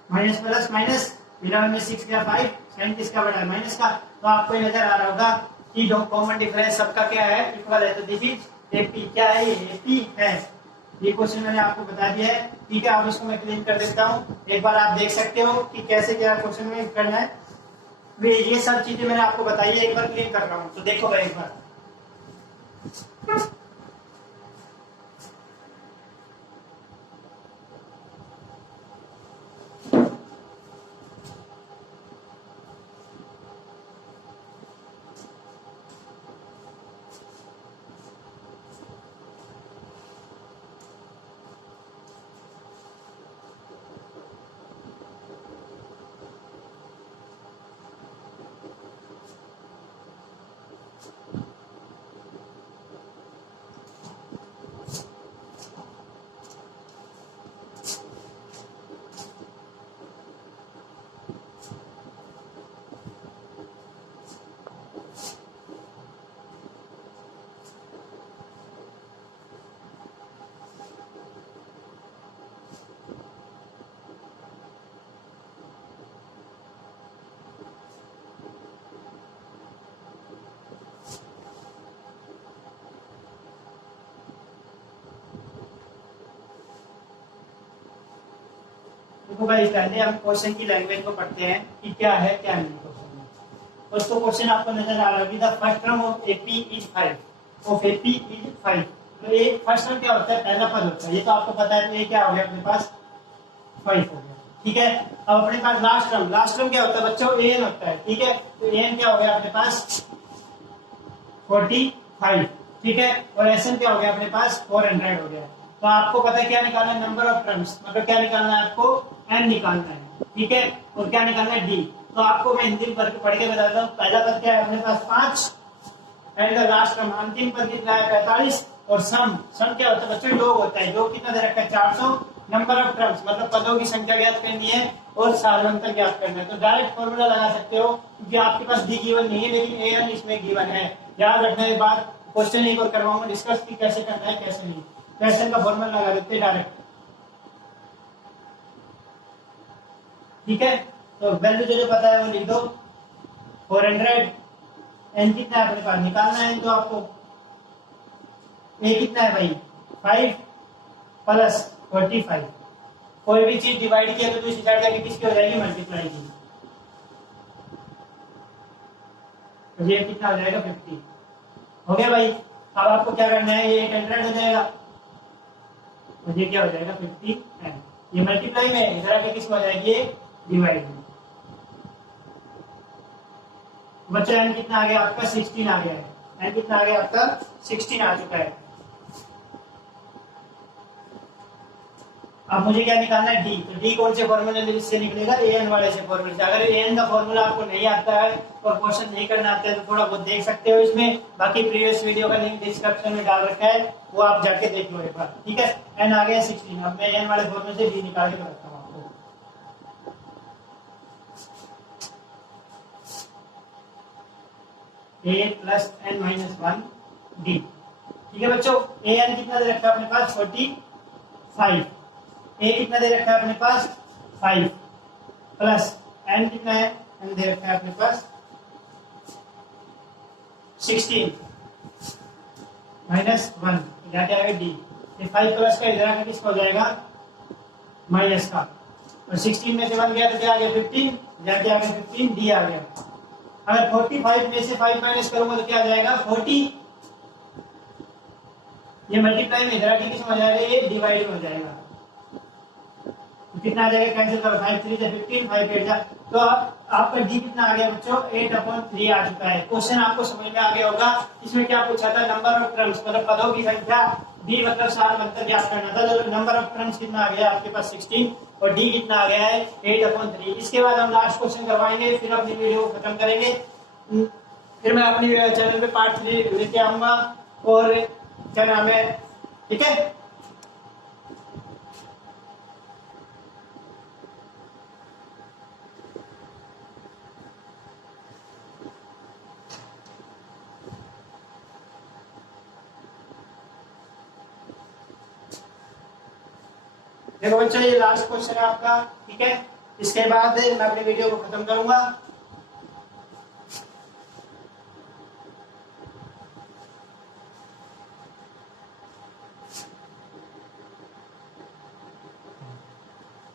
माइनस प्लस माइनस, 11 में 6 गया 5, साइन किसका बड़ा है माइनस का। तो आपको ये नजर आ रहा होगा कि जो कॉमन डिफरेंस सबका क्या है, इक्वल है। तो दिस इज AP, क्या है ये AP है। ये क्वेश्चन मैंने आपको बता दिया है। ठीक है, अब इसको मैं क्लीन कर देता हूँ, एक बार आप देख सकते हो कि कैसे क्या क्वेश्चन में करना है। ये सब चीजें मैंने आपको बताई है, एक बार क्लीन कर रहा हूँ, तो देखो भाई एक बार। देखो भाई, पहले हम क्वेश्चन की लैंग्वेज को पढ़ते हैं कि क्या है क्या नहीं क्वेश्चन में। दोस्तों क्वेश्चन आपको नजर आ रहा है, the first term of AP is 5, of AP is 5। तो ये फर्स्ट टर्म क्या होता है, पहला पद होता है, ये तो आपको पता है। तो ये क्या हो गया अपने पास 5 हो गया। ठीक है, अब अपने पास लास्ट टर्म क्या होता है बच्चों, AN होता है। ठीक है, तो AN क्या हो गया अपने पास 45। ठीक है, और Sn क्या हो गया अपने पास 400 हो गया। तो आपको पता है क्या निकालना है, नंबर ऑफ टर्म्स, मतलब क्या निकालना है आपको, n निकालना है, ठीक है, और क्या निकालना है d। तो आपको मैं हिंदी में पढ़ के बताता हूँ। पहला पद क्या है अपने पास 5 एंड द लास्ट टर्म, अंतिम पद कितना है 45, और सम क्या होता है बच्चों, योग होता है। योग कितना दे रखा है 400, नंबर ऑफ टर्म्स मतलब पदों की संख्या ज्ञात करनी है और साधारणतः ज्ञात करना है। तो डायरेक्ट फॉर्मूला लगा सकते हो क्योंकि आपके पास डी गिवन नहीं है, लेकिन an इसमें गिवन है। याद रखने के बाद क्वेश्चन एक और करवाऊंगा डिस्कस की कैसे करना है कैसे नहीं। क्वेश्चन का फॉर्मूला लगा देते हैं डायरेक्ट, ठीक है। तो वैल्यू जो पता है वो लिख दो 400, एन कितना है अपने पास निकालना है, तो आपको ए कितना है भाई 5 प्लस 45। कोई भी चीज डिवाइड किया तो दूसरी साइड जाके किसकी हो जाएगी, मल्टीप्लाई की। तो ये कितना हो जाएगा 50 हो गया भाई। अब आपको क्या करना है, ये 800 हो जाएगा, तो ये क्या हो जाएगा 50 एन। ये मल्टीप्लाई में, इधर आके किसमें हो जाएगी, ये डिवाइड में। बच्चा एन कितना आ गया आपका 16 आ गया है, एन कितना आ गया आपका 16 आ चुका है। अब मुझे क्या निकालना है डी। तो डी कौन से फॉर्मूले से निकलेगा, एन वाले से फॉर्मूले से। अगर एन का फॉर्मूला आपको नहीं आता है और क्वेश्चन नहीं करना आता है तो थोड़ा बहुत देख सकते हो इसमें, बाकी प्रीवियस वीडियो का लिंक डिस्क्रिप्शन में डाल रखा है, वो आप जाके देख लो एक बार, ठीक है। एन आ गया 16। अब मैं एन वाले फॉर्मूले से डी निकाल के बताता हूँ आपको। ए प्लस एन माइनस 1 डी, ठीक है बच्चों। ए एन कितना दे रखा है अपने पास 45, ए कितना दे रखा है अपने पास 5 प्लस एन कितना है, एन दे रखा है अपने पास 16 माइनस 1, क्या क्या आएगा डी। ये 5 प्लस का इधर आकर किसका हो जाएगा, माइनस का, और 16 में से 1 गया तो क्या आ गया 15, जाके आ गया 15 डी आ गया। अगर 45 में से 5 माइनस करूंगा तो क्या आ जाएगा 40, ये मल्टीप्लाई में इधर आके किसमें हो जाएगा, ये डिवाइड में हो जाएगा। कितना आ जाएगा, कैंसिल करो, 5 3 से 15, 5 8 जा। तो आपका डी कितना आ गया बच्चों 8/3 आ चुका है। क्वेश्चन आपको समझ में आ गया होगा। इसमें क्या पूछा था, नंबर ऑफ टर्म्स मतलब पदों की संख्या, डी मतलब साधारणतः ज्ञात करना था। तो नंबर ऑफ टर्म्स कितना आ गया आपके पास 16 और डी कितना आ गया है 8/3। इसके बाद हम लास्ट क्वेश्चन करवाएंगे, फिर अपनी वीडियो को खत्म करेंगे। फिर मैं अपनी चैनल पे पार्ट 3 लेके आऊंगा और क्या नाम है, ठीक है। देखो बच्चों ये लास्ट क्वेश्चन है आपका, ठीक है। इसके बाद मैं अपनी वीडियो को खत्म करूंगा।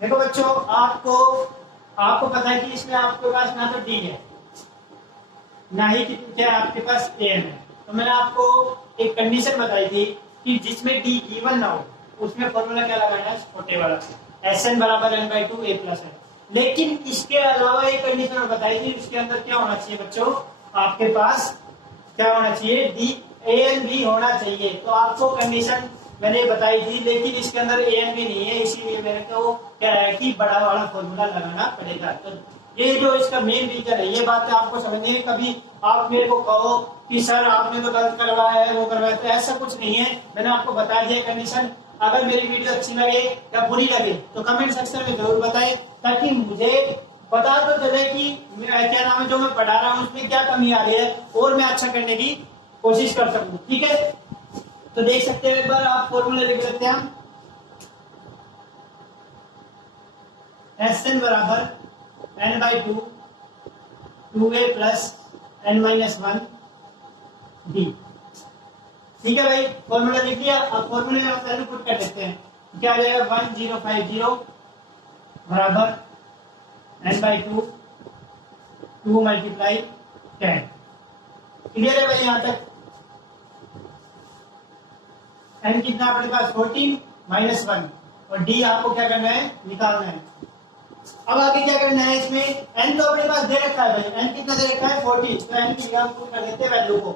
देखो बच्चों आपको पता है कि इसमें आपके पास ना तो डी है ना ही क्या आपके पास एन है। तो मैंने आपको एक कंडीशन बताई थी कि जिसमें डी गिवन ना हो उसमें फॉर्मूला क्या लगाना है, छोटे वाला Sn बराबर n/2 a प्लस है। लेकिन इसके अलावा एक कंडीशन बताई थी, इसके अंदर क्या होना चाहिए बच्चों, आपके पास क्या होना चाहिए, डी एन भी होना चाहिए। तो आपको कंडीशन मैंने बताई थी, लेकिन इसके अंदर एन भी नहीं है, इसीलिए मेरे को क्या है कि बड़ा वाला फॉर्मूला लगाना पड़ेगा। तो ये जो इसका मेन रीजन है, ये बात आपको समझनी है। कभी आप मेरे को कहो कि सर आपने तो गलत करवाया है वो करवाया, तो ऐसा कुछ नहीं है। मैंने आपको बता दिया कंडीशन। अगर मेरी वीडियो अच्छी लगे या बुरी लगे तो कमेंट सेक्शन में जरूर बताएं, ताकि मुझे पता तो चले कि क्या नाम है जो मैं पढ़ा रहा हूँ उसमें क्या कमी आ रही है और मैं अच्छा करने की कोशिश कर सकूं, ठीक है। तो देख सकते हो एक बार आप फॉर्मूला लिख लेते हैं हम। Sn बराबर n/2 2a plus n-1 d, ठीक है भाई। फॉर्मूला लिख लिया। अब फॉर्मूले में वैल्यू पुट कर देते हैं, क्या आ जाएगा 1050 बराबर n/2 2 मल्टीप्लाई 10। क्लियर है भाई यहाँ तक। n कितना अपने पास 14 माइनस 1 और d आपको क्या करना है, निकालना है। अब आगे क्या करना है, इसमें n तो अपने पास दे रखा है भाई, n कितना दे रखा है 40, तो n की हम पुट कर देते हैं वैल्यू को।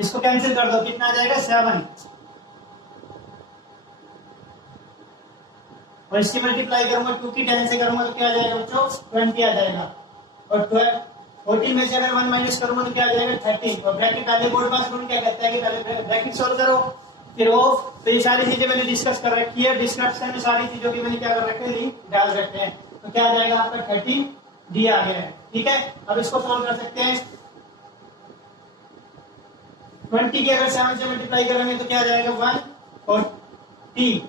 इसको कैंसिल कर दो, कितना आ जाएगा 7, और इसकी मल्टीप्लाई करूंगा 2 की 10 से करूंगा तो क्या आ जाएगा बच्चों 20 आ जाएगा, और 14 में से अगर 1 माइनस करूंगा तो क्या आ जाएगा 13। और ब्रैकेट पहले बोर्ड पास रूल क्या कहता है कि पहले ब्रैकेट सोल्व करो फिर ऑफ। तो ये सारी चीजें मैंने डिस्कस कर रखी है, डिस्क्रिप्शन में सारी चीजों की मैंने क्या कर रखे हैं डाल रखे हैं। तो क्या आ जाएगा आपका 13D आ गया है। ठीक है, अब इसको सोल्व कर सकते हैं। 20 की अगर 7 से मल्टीप्लाई करेंगे तो क्या आ जाएगा 140,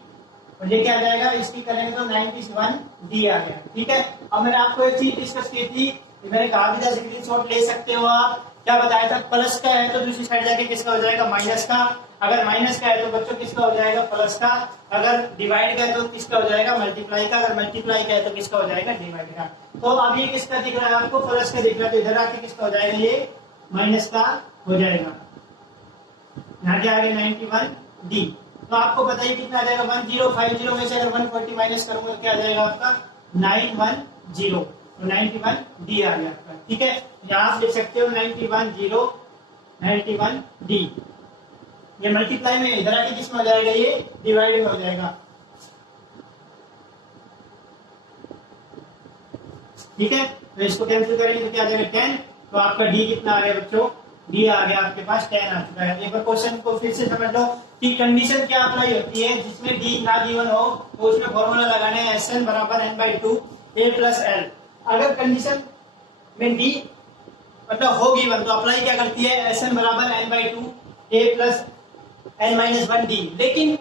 और ये क्या आ जाएगा इसकी करेंगे तो 91D आ गया। ठीक है, अब मैंने आपको एक चीज डिस्कस की थी, मैंने कहा भी था स्क्रीनशॉट ले सकते हो आप। क्या बताया था, प्लस का है तो दूसरी साइड जाके किसका हो जाएगा माइनस का, अगर माइनस का है तो बच्चों किसका हो जाएगा प्लस का, अगर डिवाइड का है तो किसका हो जाएगा मल्टीप्लाई का, अगर मल्टीप्लाई का है तो किसका हो जाएगा डिवाइड का। तो अब ये किसका दिख रहा है आपको प्लस का दिख रहा है, तो इधर आके किसका हो जाएगा ये माइनस का हो जाएगा। यहाँ के आगे 91D, तो आपको बताइए कितना आ जाएगा 1050 में से अगर 140 माइनस करूंगा तो क्या आ जाएगा आपका 910, तो 91D आ गया आपका। ठीक है, यहाँ आप लिख सकते हो 91D, ये मल्टीप्लाई में इधर आके किसमें हो जाएगा ये डिवाइड में हो जाएगा। ठीक है, तो इसको कैंसिल करेंगे तो क्या आ जाएगा 10, तो आपका D कितना आ गया बच्चों, D आ गया आपके पास 10 आ चुका है। एक बार क्वेश्चन को फिर से समझ लो कि कंडीशन क्या अप्लाई होती है, जिसमें D ना गिवन हो तो उसमें फॉर्मूला लगाना है Sn बराबर n/2 a प्लस l। अगर कंडीशन में D मतलब हो गिवन तो अप्लाई क्या करती है Sn बराबर n/2 a प्लस n-1D। लेकिन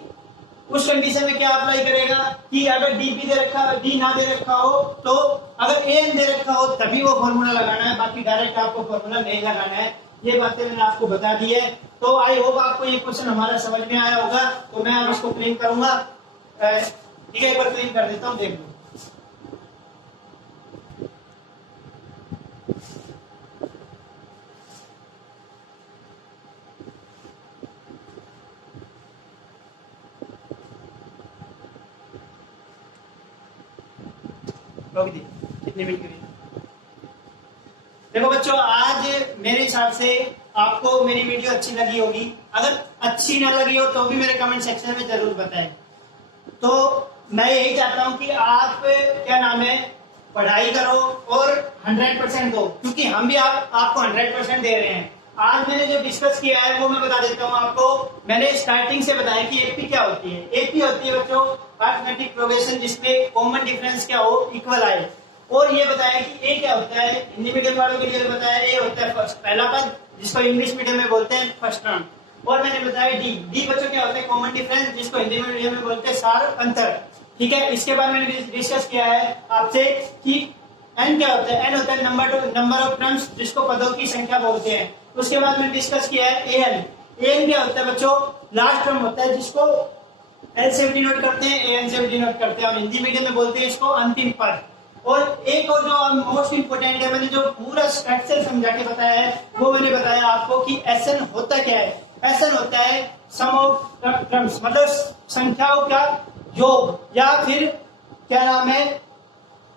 उस कंडीशन में क्या अप्लाई करेगा कि अगर D भी दे रखा, D ना दे रखा हो तो अगर an दे रखा हो तभी वो फॉर्मूला लगाना है, बाकी डायरेक्ट आपको फॉर्मूला नहीं लगाना है। ये बातें मैंने आपको बता दी है। तो आई होप आपको ये क्वेश्चन हमारा समझ में आया होगा। तो मैं अब इसको क्लीन करूंगा, ठीक है, एक बार क्लीन कर देता हूँ, देख लो। कितने मिनट की? देखो बच्चों, आज मेरे हिसाब से आपको मेरी वीडियो अच्छी लगी होगी। अगर अच्छी ना लगी हो तो भी मेरे कमेंट सेक्शन में जरूर बताएं। तो मैं यही चाहता हूं कि आप क्या नाम है पढ़ाई करो और 100% दो, क्योंकि हम भी आपको 100% दे रहे हैं। आज मैंने जो डिस्कस किया है वो मैं बता देता हूं आपको। मैंने स्टार्टिंग से बताया कि एपी क्या होती है। एपी होती है बच्चों अरिथमेटिक प्रोग्रेशन जिसमें कॉमन डिफरेंस क्या हो इक्वल आए, और ये बताया कि ए क्या होता है, हिंदी मीडियम वालों के लिए बताया ए होता है फर्स्ट पहला पद, जिसको इंग्लिश मीडियम में बोलते हैं फर्स्ट टर्म। और मैंने बताया डी बच्चों क्या होता है कॉमन डिफरेंस, जिसको हिंदी मीडियम में बोलते हैं सार अंतर। ठीक है, इसके बाद मैंने डिस्कस किया है आपसे कि एन क्या होता है। एन होता है नंबर ऑफ टर्म्स, जिसको पदों की संख्या बोलते हैं। उसके बाद मैंने डिस्कस किया है एन। एन क्या होता है बच्चों लास्ट टर्म होता है, जिसको एल से डिनोट करते हैं, एन से डिनोट करते हैं, और हिंदी मीडियम में बोलते हैं इसको अंतिम पद। और एक और जो मोस्ट इंपोर्टेंट है, मैंने जो पूरा स्ट्रक्चर समझा के बताया है वो मैंने बताया आपको कि एसएन होता क्या है। एसएन होता है सम ऑफ टर्म्स, मतलब संख्याओं का योग, या फिर क्या नाम है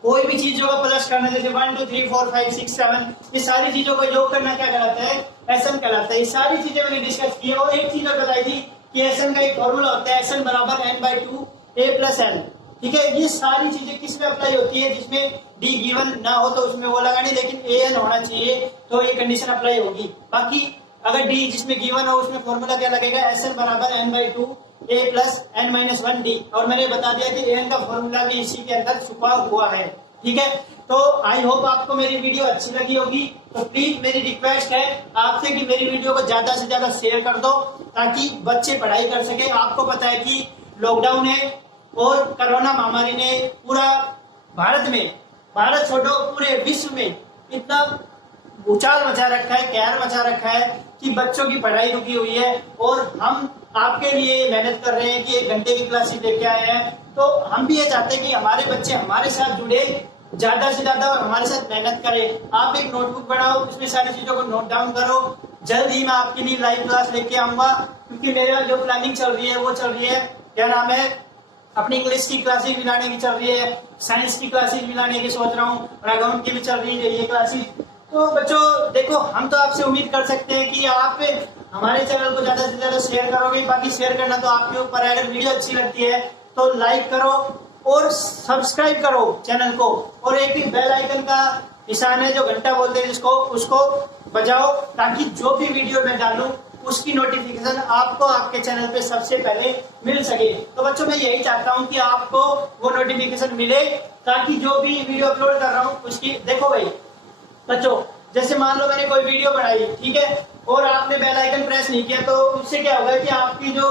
कोई भी चीजों का प्लस करना, जैसे 1 2 3 4 5 6 7, ये सारी चीजों का योग करना क्या कहलाता है एसएन कहलाता है। ये सारी चीजें मैंने डिस्कस की है। और एक चीज और बताई थी कि एसएन का एक फॉर्मूला होता है एसएन बराबर n/2 a प्लस l। ठीक है, ये सारी चीजें किस में अप्लाई होती है, जिसमें डी गिवन ना हो तो उसमें वो लगानी, लेकिन ए एन होना चाहिए तो ये कंडीशन अप्लाई होगी। बाकी अगर डी जिसमें गिवन हो उसमें फॉर्मूला क्या लगेगा एस एन बराबर n/2 a प्लस n-1d। और मैंने बता दिया कि ए एन का फॉर्मूला भी इसी के अंदर छुपा हुआ है। ठीक है, तो आई होप आपको मेरी वीडियो अच्छी लगी होगी। तो प्लीज मेरी रिक्वेस्ट है आपसे कि मेरी वीडियो को ज्यादा से ज्यादा शेयर कर दो, ताकि बच्चे पढ़ाई कर सके। आपको पता है कि लॉकडाउन है और कोरोना महामारी ने पूरा भारत छोड़ो पूरे विश्व में इतना उछाल मचा रखा है, कहर मचा रखा है कि बच्चों की पढ़ाई रुकी हुई है। और हम आपके लिए मेहनत कर रहे हैं कि 1 घंटे की क्लासेस लेके आए हैं। तो हम भी ये चाहते हैं कि हमारे बच्चे हमारे साथ जुड़े ज्यादा से ज्यादा और हमारे साथ मेहनत करें। आप एक नोटबुक बनाओ, उसमें सारी चीजों को नोट डाउन करो। जल्द ही मैं आपके लिए लाइव क्लास लेके आऊंगा, क्योंकि मेरे जो प्लानिंग चल रही है वो चल रही है क्या नाम है अपनी इंग्लिश की क्लासेस भी लाने की चल रही है, साइंस की क्लासेस भी लाने की सोच रहा हूँ, और अकाउंट की भी चल रही है ये क्लासेस। तो बच्चों देखो, हम तो आपसे उम्मीद कर सकते हैं कि आप हमारे चैनल को ज्यादा से ज्यादा शेयर करोगे। बाकी शेयर करना तो आपके ऊपर है, अगर वीडियो अच्छी लगती है तो लाइक करो और सब्सक्राइब करो चैनल को, और एक बेल आइकन का निशान है जो घंटा बोलते हैं जिसको, उसको बजाओ, ताकि जो भी वीडियो मैं डालूं उसकी नोटिफिकेशन आपको आपके चैनल पे सबसे पहले मिल सके। तो बच्चों मैं यही चाहता हूं कि आपको वो नोटिफिकेशन मिले, ताकि जो भी वीडियो अपलोड कर रहा हूं उसकी, देखो भाई बच्चों, जैसे मान लो मैंने कोई वीडियो बनाई, ठीक है, और आपने बेल आइकन प्रेस नहीं किया, तो उससे क्या होगा कि आपकी जो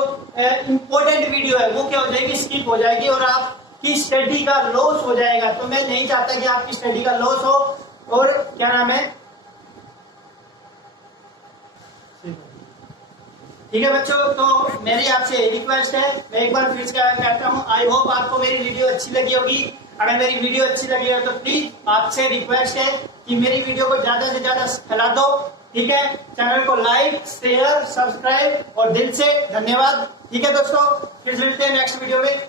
इम्पोर्टेंट वीडियो है वो क्या हो जाएगी, स्किप हो जाएगी और आपकी स्टडी का लॉस हो जाएगा। तो मैं नहीं चाहता कि आपकी स्टडी का लॉस हो। और क्या नाम है, ठीक है बच्चों, तो मेरी आपसे रिक्वेस्ट है, मैं एक बार फिर से कहता हूँ, आई होप आपको मेरी वीडियो अच्छी लगी होगी। अगर मेरी वीडियो अच्छी लगी हो तो प्लीज आपसे रिक्वेस्ट है कि मेरी वीडियो को ज्यादा से ज्यादा फैला दो, ठीक है। चैनल को लाइक, शेयर, सब्सक्राइब और दिल से धन्यवाद। ठीक है दोस्तों, फिर मिलते हैं नेक्स्ट वीडियो में।